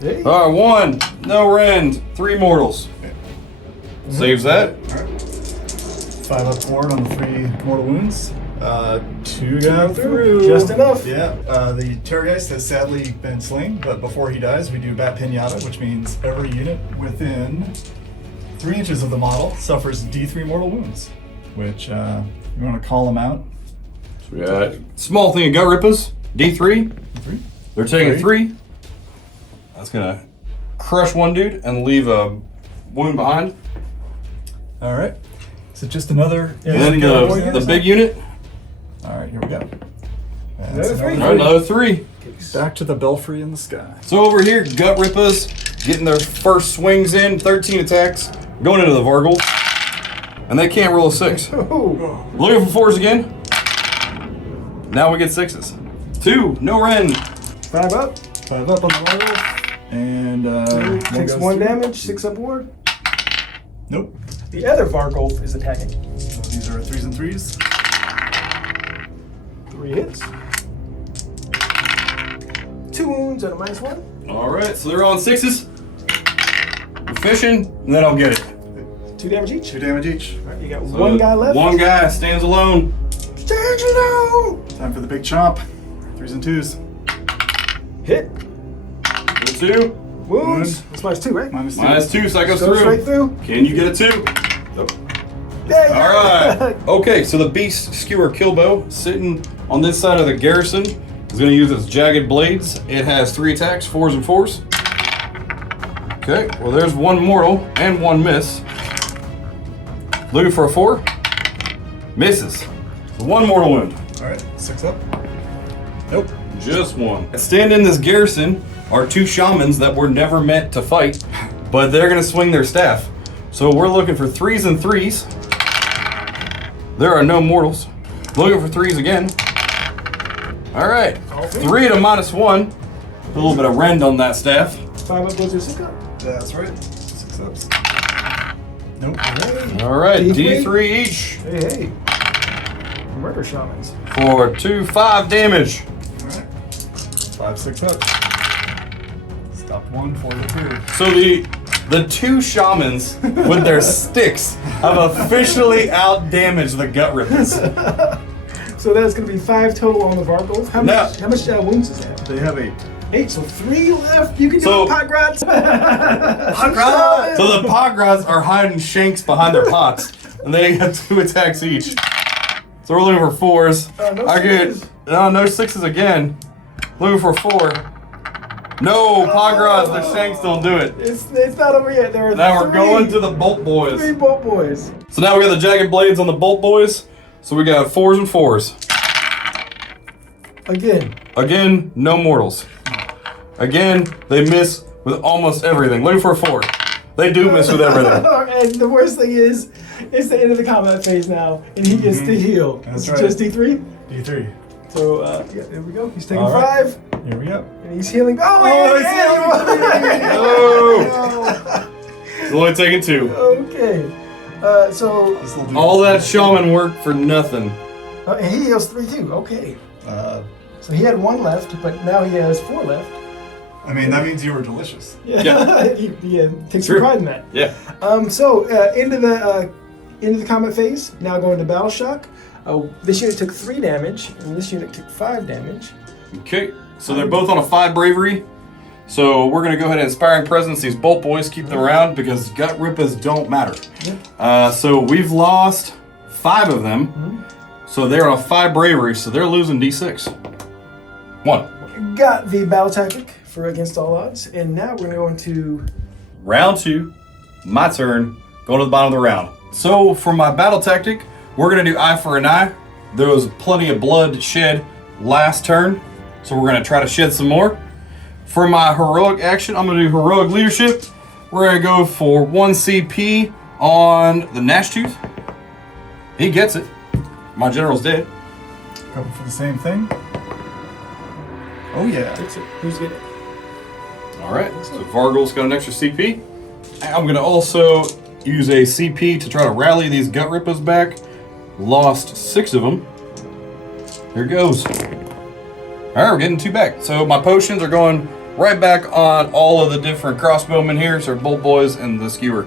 Hey. All right, 1, no rend, 3 mortals. Saves that. 5 up forward on the 3 mortal wounds. 2 got through. Just enough. Yeah, the Terrorgeist has sadly been slain, but before he dies, we do Bat Pinata, which means every unit within 3 inches of the model suffers D3 mortal wounds, which you want to call them out. So we got small thing of gut rippers, D3. They're taking 3. That's gonna crush one dude and leave a wound behind. All right, so just another. And then the big unit. All right, here we go. Another 3. Another 3. Back to the belfry in the sky. So over here, gut rippers getting their first swings in, 13 attacks, going into the Vargul, and they can't roll a 6. Oh. Looking for 4s again. Now we get 6s. 2, no rend. 5 up. 5 up on the Vargul, and Takes 1 damage, 6 upward. Nope. The other Vargulf is attacking. So these are 3s and 3s. 3 hits. 2 wounds and a -1. All right, so they're on 6s. We're fishing, and then I'll get it. 2 damage each. 2 damage each. All right, you got 1 guy left. One guy stands alone. Stand alone. Time for the big chomp. 3s and 2s. Hit. 2. Wounds. That's -2, right? -2, so that goes Goes straight through. Can you get a 2? Nope. Yeah, you All got right. it. Okay, so the Beast Skewer Killbow sitting on this side of the garrison is going to use its jagged blades. It has 3 attacks, 4s and 4s. Okay, well there's 1 mortal and 1 miss. Looking for a 4. Misses. 1 mortal wound. All right, 6 up. Nope. Just 1. Standing in this garrison are 2 shamans that were never meant to fight, but they're going to swing their staff. So we're looking for 3s and 3s. There are no mortals. Looking for 3s again. All right. 3 at a -1. A little bit of rend on that staff. 5 up goes to 6 up. That's right. 6 ups. Nope. All right. D3. D3 each Hey, hey. Murder shamans. for 2, 5 damage. All right. 5, 6 up. Stop 1 for the 2. So the 2 shamans with their sticks have officially out-damaged the gut rippers. So that's going to be 5 total on the Vargulf. How No. much wounds is that? They have 8. 8, so 3 left. You can do So- it, Potgrots. So the Pogrods are hiding shanks behind their pots, and they have 2 attacks each. So we're looking for 4s. No I get 6s. no 6s again. Looking for 4. No, Pogrods, the shanks don't do it. It's not over yet. There are Now we're 3 going to the Bolt Boys. 3 Bolt Boys. So now we got the jagged blades on the Bolt Boys. So we got 4s and 4s. Again, no mortals. Again, they miss with almost everything. Looking for a 4. They do miss with everything. And the worst thing is, it's the end of the combat phase now, and he gets to heal. That's It's right. just D3. D3. So, yeah, there we go. He's taking All right. 5, Here we go. and he's healing. Oh, he's yeah, No! It's only taking 2. Okay. So, This little dude All is- that shaman work for nothing. and he heals 3 too. Okay. Uh, So he had 1 left, but now he has 4 left. I mean, that means you were delicious. Yeah. he takes True. some pride in that. Yeah. So into the combat phase. Now going to battle shock. This unit took 3 damage, and this unit took 5 damage. Okay. So they're both on a 5 bravery. So we're gonna go ahead and inspiring presence these Bolt Boys, keep them around because gut rippers don't matter. So we've lost 5 of them. So they're on a 5 bravery, so they're losing D6. 1. Got the battle tactic for against all odds, and now we're gonna go into Round 2, my turn, going to the bottom of the round. So for my battle tactic, we're gonna do eye for an eye. There was plenty of blood shed last turn, so we're gonna try to shed some more. For my heroic action, I'm gonna do heroic leadership. We're gonna go for 1 CP on the Gnash Tooth. He gets it. My general's dead. Go for the same thing. Oh yeah. who's getting it? All right, so Vargul's got an extra CP. I'm gonna also use a CP to try to rally these gut rippers back. lost 6 of them. Here goes. All right, we're getting 2 back. So my potions are going right back on all of the different crossbowmen here. So Bolt Boys and the Skewer.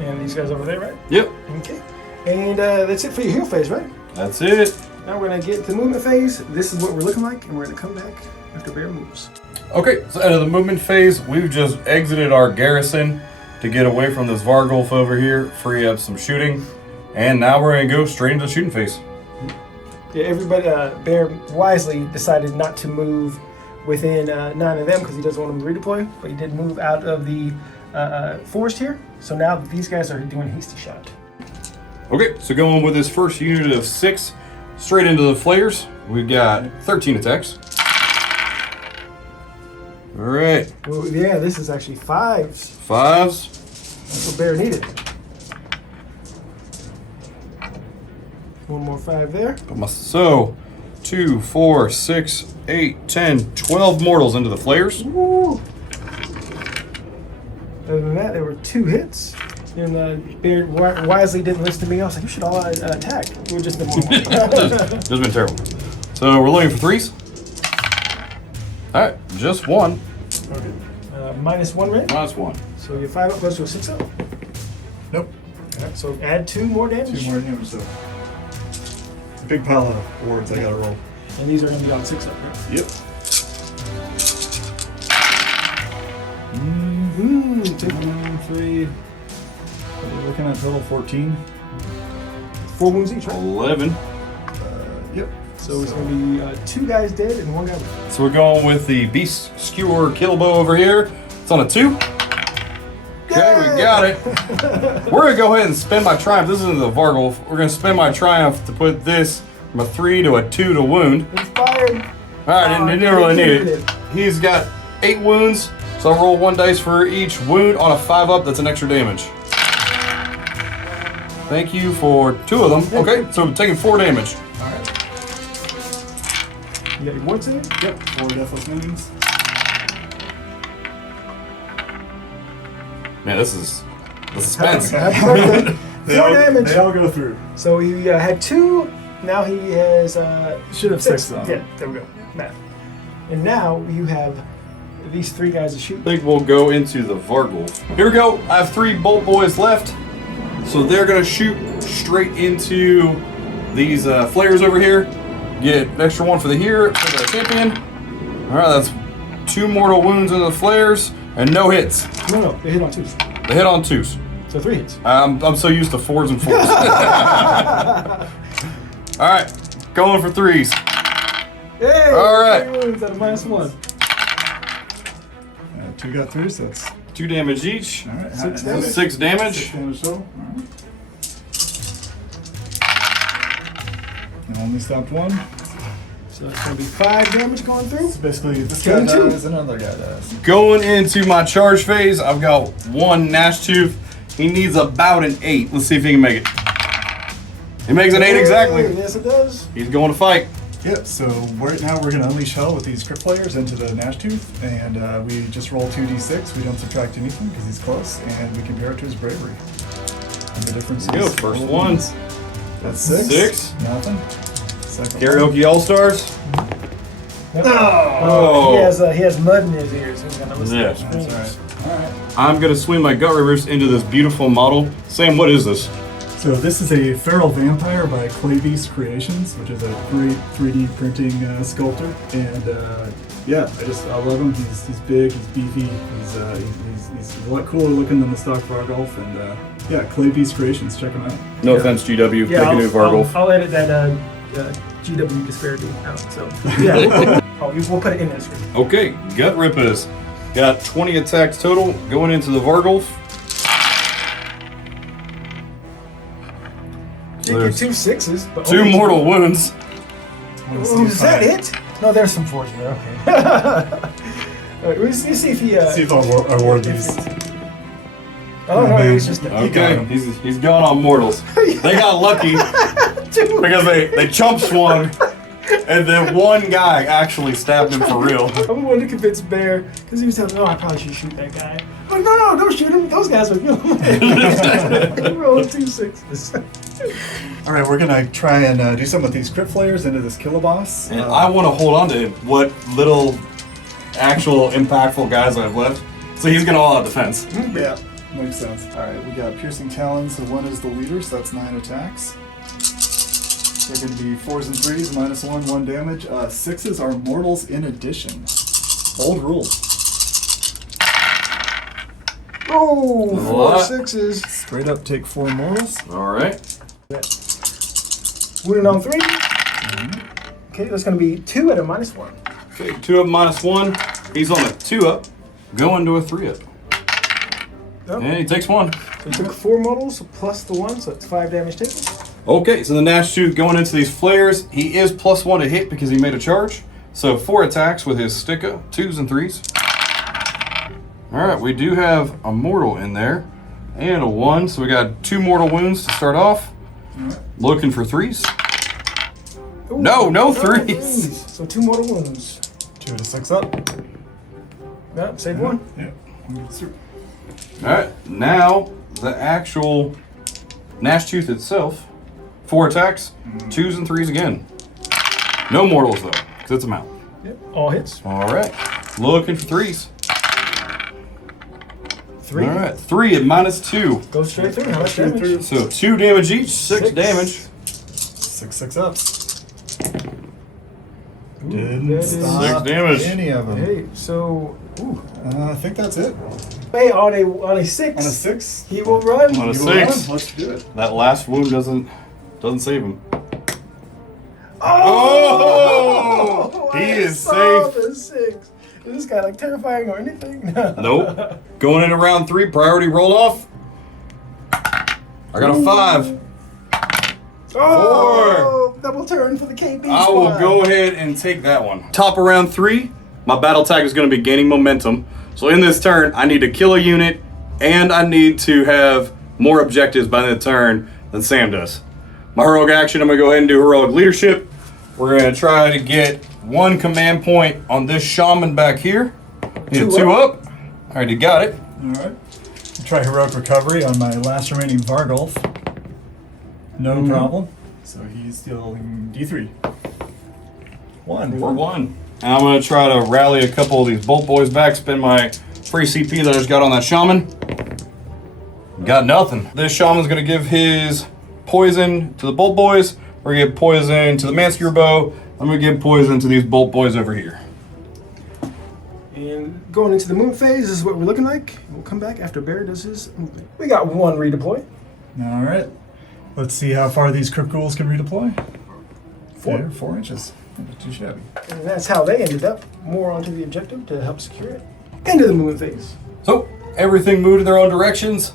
And these guys over there, right? Yep, Okay. And that's it for your heal phase, right? that's it. Now we're going to get to the movement phase. This is what we're looking like, and we're going to come back after Bear moves. Okay, so out of the movement phase, we've just exited our garrison to get away from this Vargulf over here, free up some shooting, and now we're going to go straight into the shooting phase. Yeah, everybody, Bear wisely decided not to move within 9 of them because he doesn't want them to redeploy, but he did move out of the forest here. So now these guys are doing hasty shot. Okay, so going with this first unit of 6, straight into the flayers, we've got 13 attacks. All right, Oh, yeah, this is actually 5s. 5s. That's what Bear needed. One more 5 there. So 2, 4, 6, 8, 10, 12 mortals into the flayers. Woo. Other than that, there were 2 hits. And Bear wisely didn't listen to me. I was like, you should all attack. We were just the one. Just been terrible. So we're looking for 3s. All right, just 1. Okay. -1 red. -1. So your 5 up goes to a 6 up. Nope. All right, so add 2 more damage. 2 more damage, so. Big pile of wards I gotta roll. And these are going to be on 6 up, right? Yep. 3. We're looking at total 14. 4 wounds each, right? 11. Yep. So it's going to be 2 guys dead and 1 guy left. So we're going with the Beast Skewer Killbow over here. It's on a 2. Okay, we got it. We're going to go ahead and spend my triumph. This isn't the Vargulf. We're going to spend my triumph to put this from a 3 to a 2 to wound. Inspired. All right, didn't really need it. He's got 8 wounds, so I roll 1 dice for each wound on a 5 up. That's an extra damage. Thank you for 2 of them. Okay, so I'm taking 4 damage. All right. You got your wards in? Yep. 4 deathless minions. Man, this is the suspense. Happy birthday. 4 damage. They all go through. So he had 2. Now he has Should have 6 on. Yeah, there we go. Math. And now you have these 3 guys to shoot. I think we'll go into the Vargulf. Here we go. I have 3 Bolt Boys left. So they're going to shoot straight into these flares over here. Get an extra 1 for the champion. All right, that's 2 mortal wounds into the flares and no hits. No, they hit on 2s. They hit on 2s. So 3 hits. I'm so used to 4s and 4s. All right, going for 3s. Hey! All right. 3 wounds out of -1. 2 got through, so that's 2 damage each. all right. 6 So damage. 6 damage. 6 damage total. All right. And only stopped 1. So it's going to be 5 damage going through. So basically, this Killing guy 2. dies, another guy dies. Going into my charge phase, I've got 1 Gnash Tooth. He needs about an 8. Let's see if he can make it. He makes an 8 exactly. Yes, it does. He's going to fight. Yep, so right now we're going to unleash hell with these crit players into the Gnash Tooth, and we just roll 2d6. We don't subtract anything because he's close, and we compare it to his bravery. And the difference Here we is go, first roll one. ones. That's 6. 6. Nothing. Second Karaoke All Stars. Yep. Oh. He has mud in his ears. He's going to listen Yeah. to one. screams. That's all right. All right. I'm going to swing my Gut Reverse into this beautiful model. Sam, what is this? So this is a feral vampire by Kruleboyz Creations, which is a great 3D printing sculptor. And yeah, I love him. He's big, he's beefy, he's a lot cooler looking than the stock Vargulf. And yeah, Kruleboyz Creations, check him out. No offense, GW. Yeah, Make a new Vargulf. I'll edit that GW disparity out. So yeah, we'll put it in this. Okay, Gut Rippers. Got 20 attacks total going into the Vargulf. You get 2 6s, but 2 mortal wounds. Oh, is that it? No, there's some 4s in there. Okay. Alright, let's see if he. See if I'll award these. Oh no, he's just. Okay, he's gone on mortals. They got lucky because they chump swung And then one guy actually stabbed him for real. I'm wanting to convince Bear because he was telling me, "Oh, I probably should shoot that guy." I'm like, no, don't shoot him. Those guys are killing him. I'm rolling 2 6s. All right, we're gonna try and do some of these crit flayers into this killer boss. And I want to hold on to what little actual impactful guys I've left. So he's gonna all out defense. Yeah, makes sense. All right, we got piercing talons. So one is the leader, so that's 9 attacks. They're going to be 4s and 3s, -1, 1 damage. 6s are mortals in addition. Old rules. Oh, 4 What? 6s. Straight up take 4 mortals. All right. Wounded on 3. Okay, that's going to be 2 at a -1. Okay, 2 up -1. He's on a 2 up, going to a 3 up. Yep. And he takes 1. So he took 4 mortals plus the 1, so it's 5 damage taken. Okay, so the Gnash Tooth going into these flares, he is +1 to hit because he made a charge. So 4 attacks with his sticka, 2s and 3s. All right, we do have a mortal in there and a 1, so we got 2 mortal wounds to start off. Looking for 3s. Ooh, No 3s. So 2 mortal wounds. 2 to 6 up. Yeah, save 1. Yeah. One gets through. All right, now the actual Gnash Tooth itself. 4 attacks, 2s and 3s again. No mortals though, because it's a mount. Yep, all hits. All right, looking for 3s. 3. All right, 3 at -2. Go straight through. How much Straight damage? through. So 2 damage each, 6 6. damage. 6 ups. Ooh, Didn't that is- stop 6 damage. any of them. Hey, so I think that's it. hey, on a 6, On a 6. he will run. On a You 6. will run. Let's do it. That last wound doesn't save him. Oh! He I is saw safe. the 6. Is this guy like terrifying or anything? Nope. Going into round 3, priority roll off. I got a 5. Oh, double turn for the KB I will squad. go ahead and take that one. Top of round 3, my battle tag is going to be gaining momentum. So in this turn, I need to kill a unit, and I need to have more objectives by the turn than Sam does. My heroic action, I'm going to go ahead and do heroic leadership. We're going to try to get 1 command point on this shaman back here. Need a 2 up. All right, you got it. All right. Try heroic recovery on my last remaining Vargolf. No problem. So he's dealing D3. 1. For 1. And I'm going to try to rally a couple of these Bolt Boys back, spend my free CP that I just got on that shaman. Got nothing. This shaman's going to give his poison to the Bolt Boys. We're going to give poison to the Manskewer Bow. I'm going to give poison to these Bolt Boys over here. And going into the movement phase, this is what we're looking like. We'll come back after Bear does his movement. We got 1 redeploy. All right. Let's see how far these Crypt Ghouls can redeploy. 4. They're 4 inches. Not too shabby. And that's how they ended up. More onto the objective to help secure it. Into the movement phase. So, everything moved in their own directions.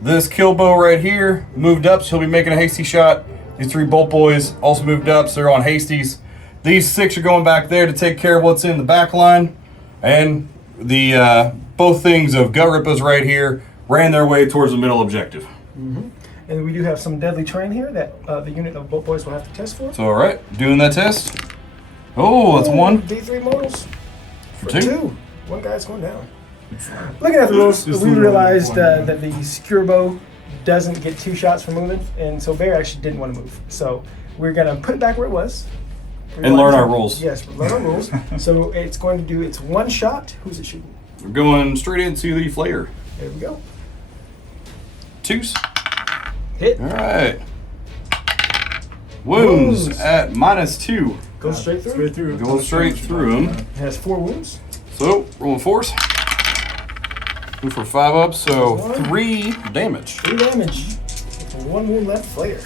This kill bow right here moved up, so he'll be making a hasty shot. These 3 Bolt Boys also moved up, so they're on hasties. These 6 are going back there to take care of what's in the back line. And the both things of Gut Rippers right here ran their way towards the middle objective. And we do have some deadly terrain here that the unit of Bolt Boys will have to test for. So, all right, doing that test. Oh, that's 1 D3 mortals. for 2. 1 guy's going down. Looking at the rules, we realized that the secure bow doesn't get 2 shots for moving, and so Bear actually didn't want to move. So we're gonna put it back where it was. And learn our rules. Yes, learn our rules. So it's going to do its 1 shot. Who's it shooting? We're going straight into the flare. There we go. 2s. Hit. All right. Wounds Wounds. at -2. Go straight through. Straight through. Going straight through him. It has 4 wounds. So, rolling 4s. Move for 5 up, so 3 damage. 3 damage. It's 1 wound left. Flare.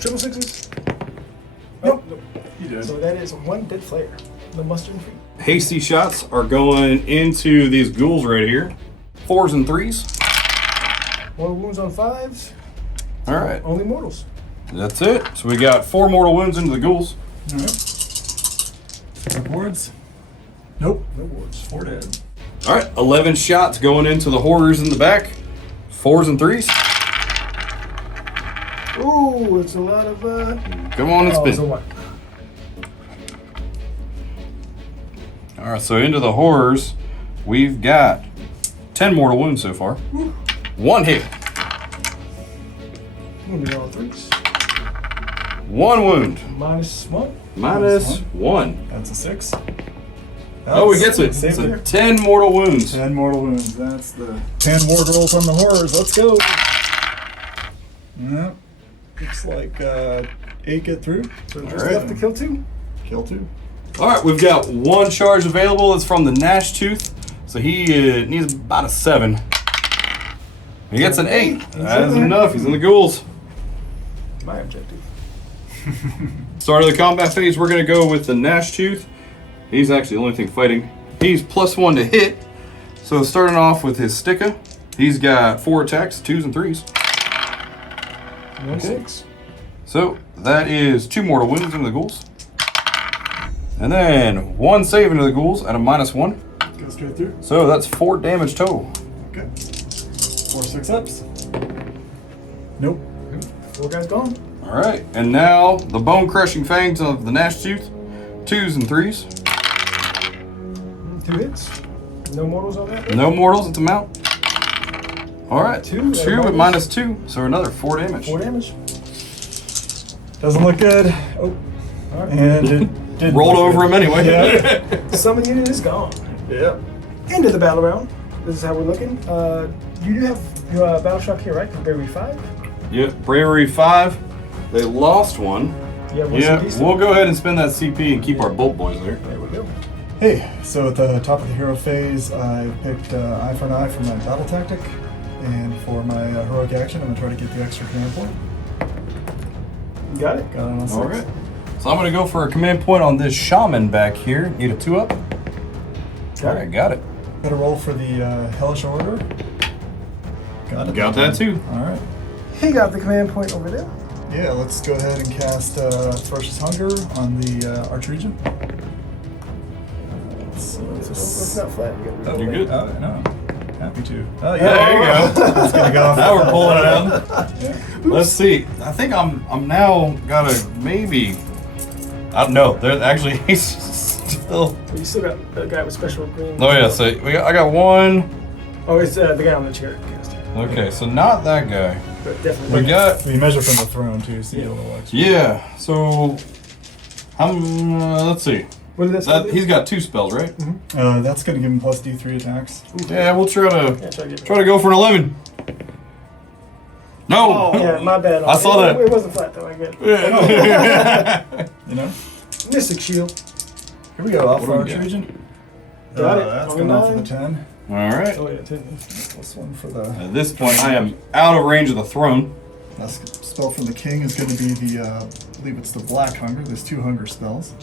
Triple 6s. Nope. He did. So that is 1 dead flare. No mustard and free. Hasty shots are going into these ghouls right here. 4s and 3s. More wounds on 5s. All right, Only mortals. that's it. So we got 4 mortal wounds into the ghouls. All right. Wards? Nope. No wards. 4 dead. All right, 11 shots going into the horrors in the back. 4s and 3s. Ooh, it's a lot of Come on and Oh, it's a spin. 1. All right, so into the horrors, we've got 10 mortal wounds so far. 1 hit. I'm gonna roll 3s. 1 wound. -1. -1. That's a 6. Oh, he gets it. Save So there. 10 mortal wounds. 10 mortal wounds. That's the 10 ward rolls on the horrors. Let's go. Yep. Looks like 8 get through. So just Alright. left to kill 2. Kill 2. All right, we've got 1 charge available. It's from the Gnash Tooth. So he needs about a 7. He gets an 8. That is enough. He's in the ghouls. My objective. Start of the combat phase, we're going to go with the Gnash Tooth. He's actually the only thing fighting. He's +1 to hit. So starting off with his Sticka, he's got 4 attacks, 2s and 3s. 1 6. So that is 2 mortal wounds into the ghouls. And then 1 save into the ghouls at a -1. Go straight through. So that's 4 damage total. Okay. 4 6-ups. Nope. 4 guys gone. All right, and now the bone-crushing fangs of the Gnash Tooth, 2s and 3s. 2 hits. No mortals on that. No mortals at the mount. All right, 2 2 at -2, so another 4 damage. 4 damage. Doesn't look good. Oh. Alright. And it didn't Rolled look over good. him anyway. Yeah. Summon unit is gone. Yep. End of the battle round. This is how we're looking. You do have your battle shock here, right? Bravery 5. Yep, Bravery 5. They lost one. Yeah, Yeah, we'll go ahead and spend that CP and keep our bolt boys there. There we go. Hey, so at the top of the hero phase, I picked Eye for an Eye for my battle tactic. And for my heroic action, I'm going to try to get the extra command point. You got it? Got it on 6. All right. So I'm going to go for a command point on this shaman back here. Need a 2-up. All right, got it. Got to roll for the Hellish Order. Got it. Got that too. All right. He got the command point over there. Yeah, let's go ahead and cast Ferocious Hunger on the Archregent. It's not flat. You gotta You're good. Oh, no. Happy to. Oh, Yeah, there you go. It's going to go off. Now we're pulling it out. Yeah. Let's see. I think I'm now gotta maybe. I don't know. There's actually he's still. You still got the guy with special green. Oh yeah. So I got 1. Oh, it's the guy on the chair. Okay, so not that guy. But definitely. We got. We measure from the throne, too, so you get a little extra. Yeah. So let's see. What did that That say? he's got 2 spells, right? That's going to give him plus D3 attacks. Yeah, we'll try Yeah, to try go for an 11. No. Yeah, my bad. I saw that. It wasn't flat though. I get it. You know? Mystic shield. Here we go, off What for do we got? Archregent. Got it. That's On going off for the 9. 10. All right. Oh yeah, 10. This one for the... At this point, I am out of range of the throne. Last spell from the king is going to be the, I believe it's the Black Hunger. There's 2 hunger spells.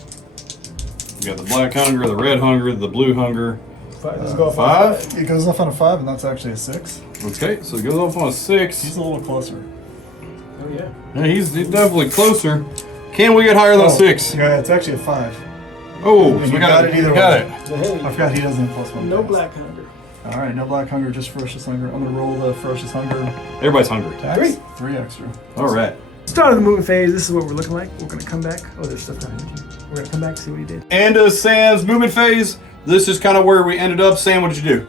We got the black hunger, the red hunger, the blue hunger. 5. Let's go off 5. It goes off on a 5, and that's actually a 6. Okay, so it goes off on a 6. He's a little closer. Oh yeah. Yeah, he's definitely closer. Can we get higher than 6? Yeah, it's actually a 5. Oh, so You we got it either got way. it. So hey, I forgot he doesn't have plus 1. no black hunger. All right, no Black Hunger, just Ferocious Hunger. I'm going to roll the Ferocious Hunger Everybody's hungry. attacks. 3 extra. All right. Start of the movement phase. This is what we're looking like. We're gonna come back. Oh, there's stuff behind you. We're gonna come back see what he did. End of Sam's movement phase. This is kind of where we ended up. Sam, what did you do?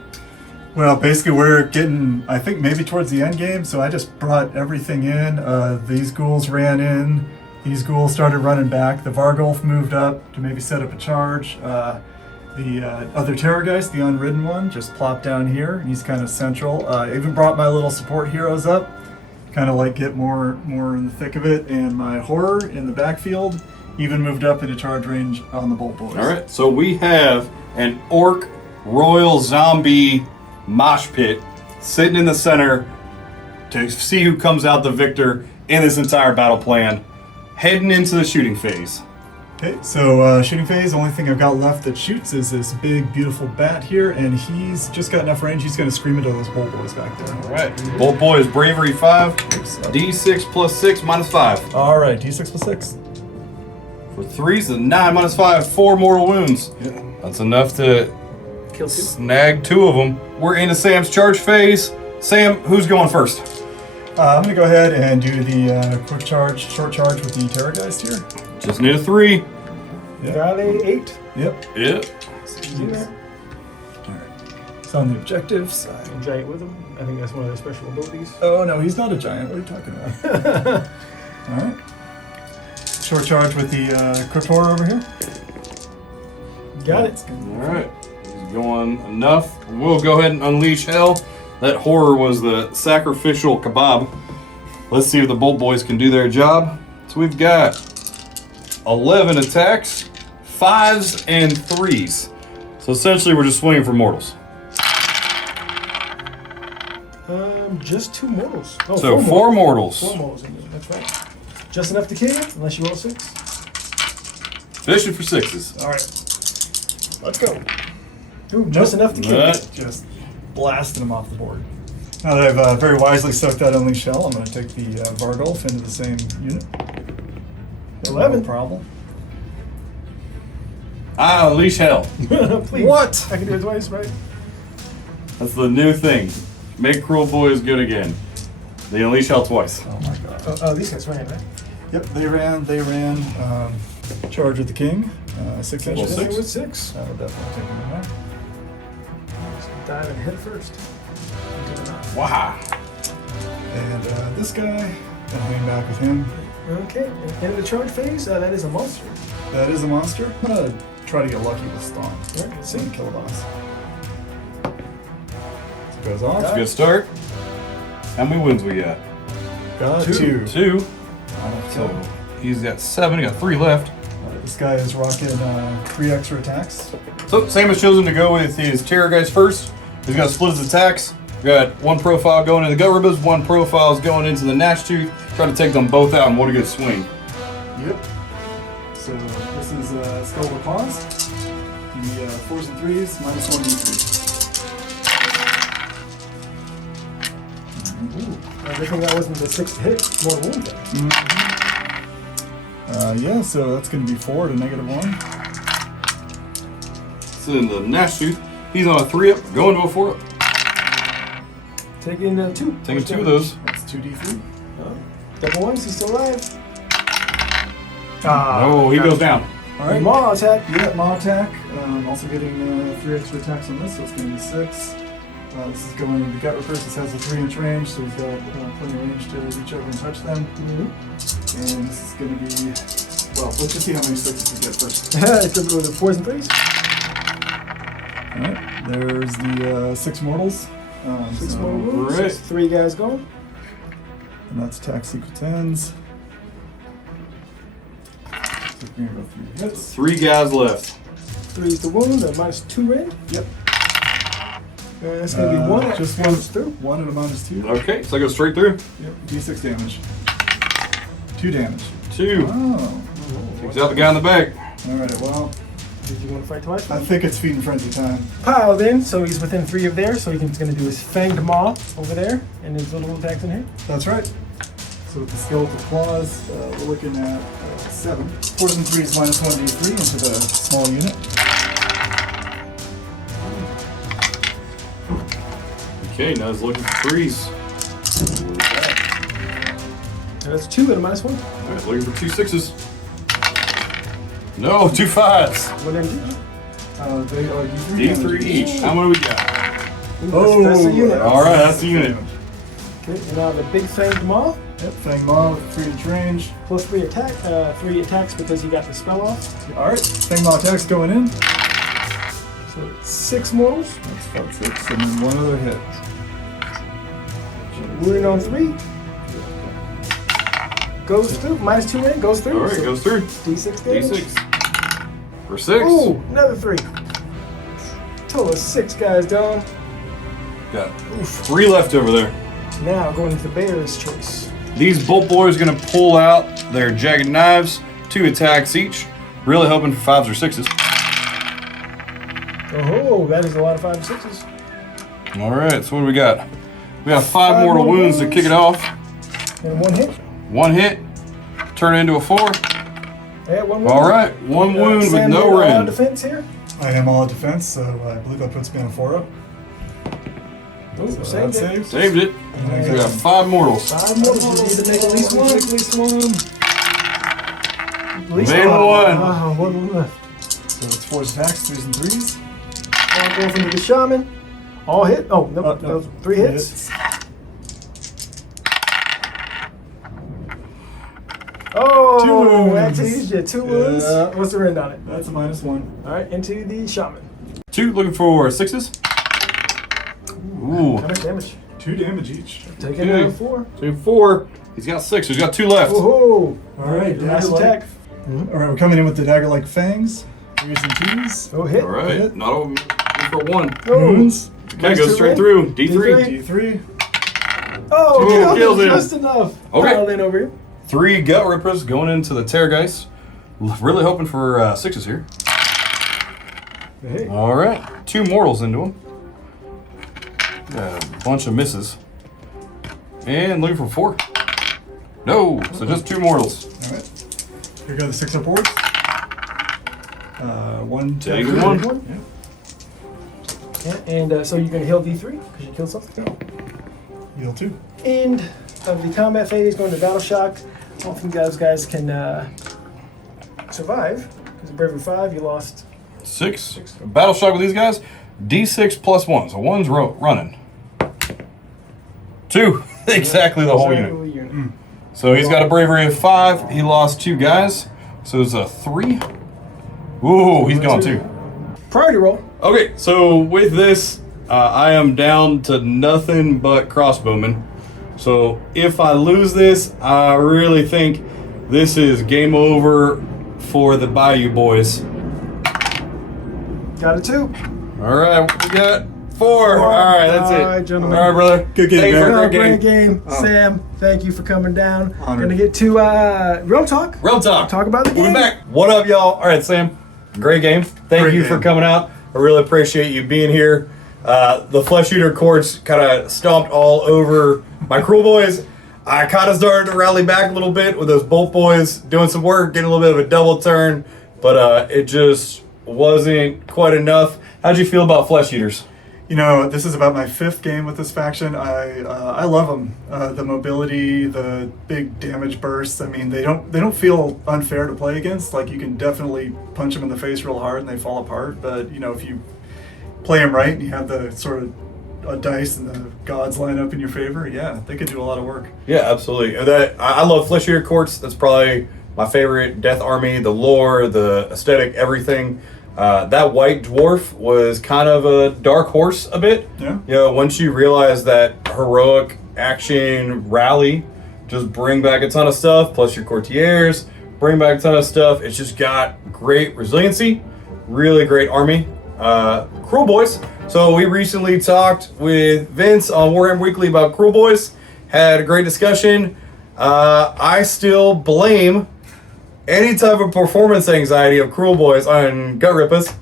Well, basically, we're getting, I think, maybe towards the end game, so I just brought everything in. These ghouls ran in. These ghouls started running back. The Vargulf moved up to maybe set up a charge. The other Terrorgeist, the unridden one, just plopped down here. He's kind of central. I even brought my little support heroes up, kind of like get more in the thick of it. And my Horror in the backfield even moved up into charge range on the Bolt Boys. All right. So we have an orc royal zombie mosh pit sitting in the center to see who comes out the victor in this entire battle plan, heading into the shooting phase. Okay, so shooting phase, the only thing I've got left that shoots is this big, beautiful bat here, and he's just got enough range, he's going to scream into those Bolt Boys back there. All right. Bolt Boys Bravery 5, D6 plus 6 minus 5. All right, D6 plus 6. For 3's a 9 minus 5, 4 mortal wounds. Yeah. That's enough to Kill 2. snag 2 of them. We're into Sam's charge phase. Sam, who's going first? I'm going to go ahead and do the quick charge, short charge with the Terrorgeist here. Just need a 3. Got a 8. Yep. Yep. He's in there. It's on the objective side. And giant with him. I think that's one of their special abilities. Oh no, he's not a giant. What are you talking about? Alright. Short charge with the Kotor over here. Got it. Alright. He's going enough. We'll go ahead and unleash hell. That horror was the sacrificial kebab. Let's see if the Bolt Boys can do their job. So we've got 11 attacks, 5s and 3s. So essentially we're just swinging for mortals. Just 2 mortals. Oh, So 4 mortals. 4 mortals in there. That's right. Just enough to kill you, unless you roll 6. Fishing for 6s. Alright. Let's go. Ooh, just enough to kill you. Just blasting him off the board. Now that I've very wisely soaked that Unleash Hell, I'm going to take the Vargolf into the same unit. 11. No problem. I unleash hell. Please. What? I can do it twice, right? That's the new thing. Make Kruleboyz good again. They unleash hell twice. Oh my god. These guys ran, right? Yep, they ran. Charge with the King. 6 Well, inches. six. With 6. That'll definitely take him in there. Dive and head first. Into the knot. Wow. And this guy, I'll hang back with him. Okay, end of the charge phase. That is a monster. That is a monster. I'm going to try to get lucky with Stomp. Right, let's See, see. kill a boss. So it goes off. Good start. How many wins we got? Got 2. 2. So So he's got 7. He got 3 left. this guy is rocking 3 extra attacks. So Sam has chosen to go with his terror guys first. He's going to split his attacks. We got 1 profile going into the Gutribas, 1 profile is going into the Gnash Tooth. Try to take them both out in one good swing. Yep. So this is Skull with Claws. The 4s and 3s, minus 1d3. Good thing that wasn't the 6th hit. More wound there. Yeah, so that's going to be 4 to -1. So in the Gnash Tooth, he's on a 3-up, going to a 4-up. Taking 2. Taking 2 of those. That's 2d3. Double ones, he's still alive. Oh, he goes down. All right. Maw attack. Yeah, Maw attack. Also getting 3 extra attacks on this, so it's going to be 6. This is going, the Gut Recursus has a 3-inch range, so we've got plenty of range to reach over and touch them. And this is going to be, well, let's just see how many 6s we get first. It's going to go with the 4s and 3s. Alright, there's the 6 mortals. 6 so- more wounds. Right. 3 guys gone. And that's attack sequence ends. So we're going to go 3 hits. 3 guys left. 3 is the wound, minus 2 rend. Yep. That's going to be 1. Just one one through. 1 and a minus 2. Okay, so I go straight through. Yep, d6 damage. 2 damage. 2. Oh. Takes out the guy in the back. Alright, well, Did you want to fight twice? I think it's Feed and Frenzy time. Pile then, so he's within 3 of there, so he's going to do his Fanged Maw over there, and his little attacks in here. That's right. So with the Skeletal Claws, we're looking at 7. 4s and 3s minus 1d3 into the small unit. Okay, now he's looking for 3s. That's 2 and a minus 1. Alright, looking for 2 6s. No, 2 5s. What did They are D3 each. How many we got? Oh, that's the unit. Alright, that's the unit. Okay, and now the big Fanged Maw, Yep, Fang Maw with 3-inch range. plus 3 attack, 3 attacks because he got the spell off. Alright, Fang Maw attacks going in. So 6 mortals, That's 5, 6, and then 1 other hit. wounding on 3. Goes through, minus 2 rend, goes through. Alright, so goes through. D6 damage. D6. For 6. Ooh, another 3. Total of 6 guys down. Got 3 left over there. Now going to the bear's choice. These Bolt Boys are going to pull out their jagged knives, 2 attacks each. Really hoping for 5s or 6s. Oh, that is a lot of 5 and 6s. Alright, so what do we got? We got 5 mortal wounds to kick it off. And 1 hit. 1 hit, turn it into a 4. Yeah, 1 wound. Alright, 1 wound with Sam, no you're all on rend. defense here. I am all defense, so I believe that puts me on a 4-up. Ooh, So saved that it. saved. Saved it. So we got 5 mortals. 5 mortals. You need to make at least 1. At least 1. At least Made 1. Ah, 1 left. So it's 4 attacks, 3s and 3s. Going from the shaman. All hit. Oh, nope. No. Those 3 hits. Oh, 2 wounds. actually, he's got 2 wounds. Yeah. What's the rend on it? That's a -1. All right, into the shaman. 2, looking for 6s. Ooh. How much damage? 2 damage each. Taking Okay. 4. 2, 4. He's got 6. He's got 2 left. Oh, All right, last dagger-like. attack. All right, we're coming in with the dagger-like fangs. 3s and 2s. Oh, hit. All right. Not over for 1. Oh. Wounds. Okay, Nice goes to straight win. through. D3. D3. Oh, Two kills him. just enough. Okay. Pile in over here. 3 gut rippers going into the Terrorgeist. Really hoping for 6s here. Hey. All right. 2 mortals into him. Got a bunch of misses. And looking for 4. No, so just 2 mortals. All right. Here go the 6 reports. 1, 2, Take 3. 1. Yeah. Yeah, and so you're going to heal D3 because you killed something. Heal 2. End of the combat phase, going to battle shock. I don't think those guys can survive. Because of bravery 5, you lost. 6. Battle shock with these guys. D6 plus 1. So 1's running. 2. Exactly the whole unit. So he's got a bravery of 5. He lost 2 guys. So it's a 3. Ooh, he's gone 2. Priority roll. Okay, so with this, I am down to nothing but crossbowmen. So if I lose this, I really think this is game over for the Bayou boys. Got a 2. All right, we got 4. All right, that's it. All right, gentlemen. All right, brother. Good game, Thanks for man. a great game. Great game. Sam, thank you for coming down. Honored. Going to get to Realm Talk. Realm Talk. Talk about the We'll game. be back. What up, y'all? All right, Sam. Great game. Thank Great you game. for coming out. I really appreciate you being here. The Flesheater Courts kind of stomped all over my Kruleboyz. I kind of started to rally back a little bit with those Bolt boys doing some work, getting a little bit of a double turn, but it just wasn't quite enough. How'd you feel about Flesh Eaters? You know, this is about my 5th game with this faction. I love them. The mobility, the big damage bursts. I mean, they don't feel unfair to play against. Like, you can definitely punch them in the face real hard and they fall apart. But you know, if you play them right and you have the sort of a dice and the gods line up in your favor, yeah, they could do a lot of work. Yeah, absolutely. I love Flesheater Courts. That's probably my favorite Death Army. The lore, the aesthetic, everything. That white dwarf was kind of a dark horse a bit. Yeah. You know, once you realize that heroic action rally, just bring back a ton of stuff, plus your courtiers, bring back a ton of stuff. It's just got great resiliency, really great army. Kruleboyz. So we recently talked with Vince on Warhammer Weekly about Kruleboyz. Had a great discussion. I still blame any type of performance anxiety of Kruleboyz on Gut Rippers.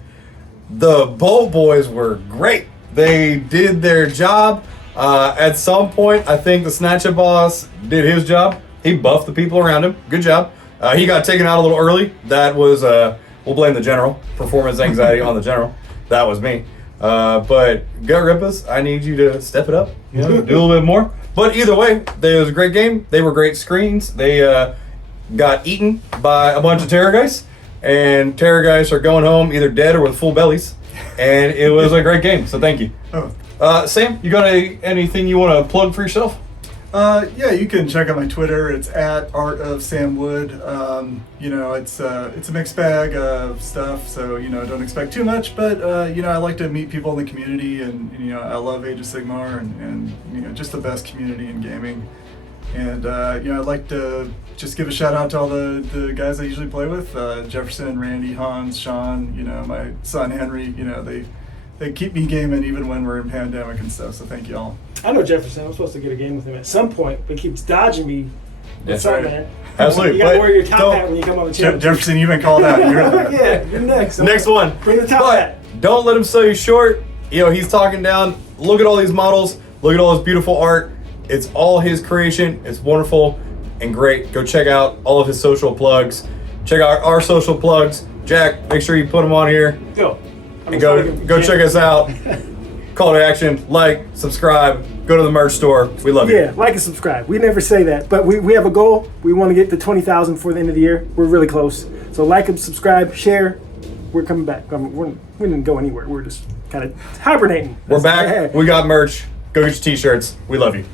The Bolt boys were great. They did their job. At some point, I think the Snatcher boss did his job. He buffed the people around him. Good job. He got taken out a little early. That was, we'll blame the general. Performance anxiety on the general. That was me. But Gut Rippers, I need you to step it up. You know, do a little bit more. But either way, it was a great game. They were great screens. They got eaten by a bunch of Terrorgeists. And Terrorgeists are going home either dead or with full bellies. And it was a great game, so thank you. Oh. Sam, you got anything you want to plug for yourself? Yeah, you can check out my Twitter. It's at Art of Sam Wood. You know, it's a mixed bag of stuff, so you know, don't expect too much. But you know, I like to meet people in the community, and you know, I love Age of Sigmar, and you know, just the best community in gaming. And you know, I'd like to just give a shout out to all the guys I usually play with: Jefferson, Randy, Hans, Sean. You know, my son Henry. You know, they keep me gaming even when we're in pandemic and stuff. So thank you all. I know Jefferson. I'm supposed to get a game with him at some point, but he keeps dodging me. What's up, man? Absolutely. You gotta But wear your top don't- hat when you come on the channel. Jefferson, you've been called out. You're Yeah, you're next. Next one. Bring the top But hat. don't let him sell you short. You know, he's talking down. Look at all these models. Look at all this beautiful art. It's all his creation. It's wonderful and great. Go check out all of his social plugs. Check out our social plugs. Jack, make sure you put them on here. Go. And go check us out. Call to action. Like, subscribe. Go to the merch store. We love you. Yeah, like and subscribe. We never say that, but we have a goal. We want to get to 20,000 before the end of the year. We're really close. So like and subscribe, share. We're coming back. We didn't go anywhere. We're just kind of hibernating. We're back. Yeah. We got merch. Go get your t-shirts. We love you.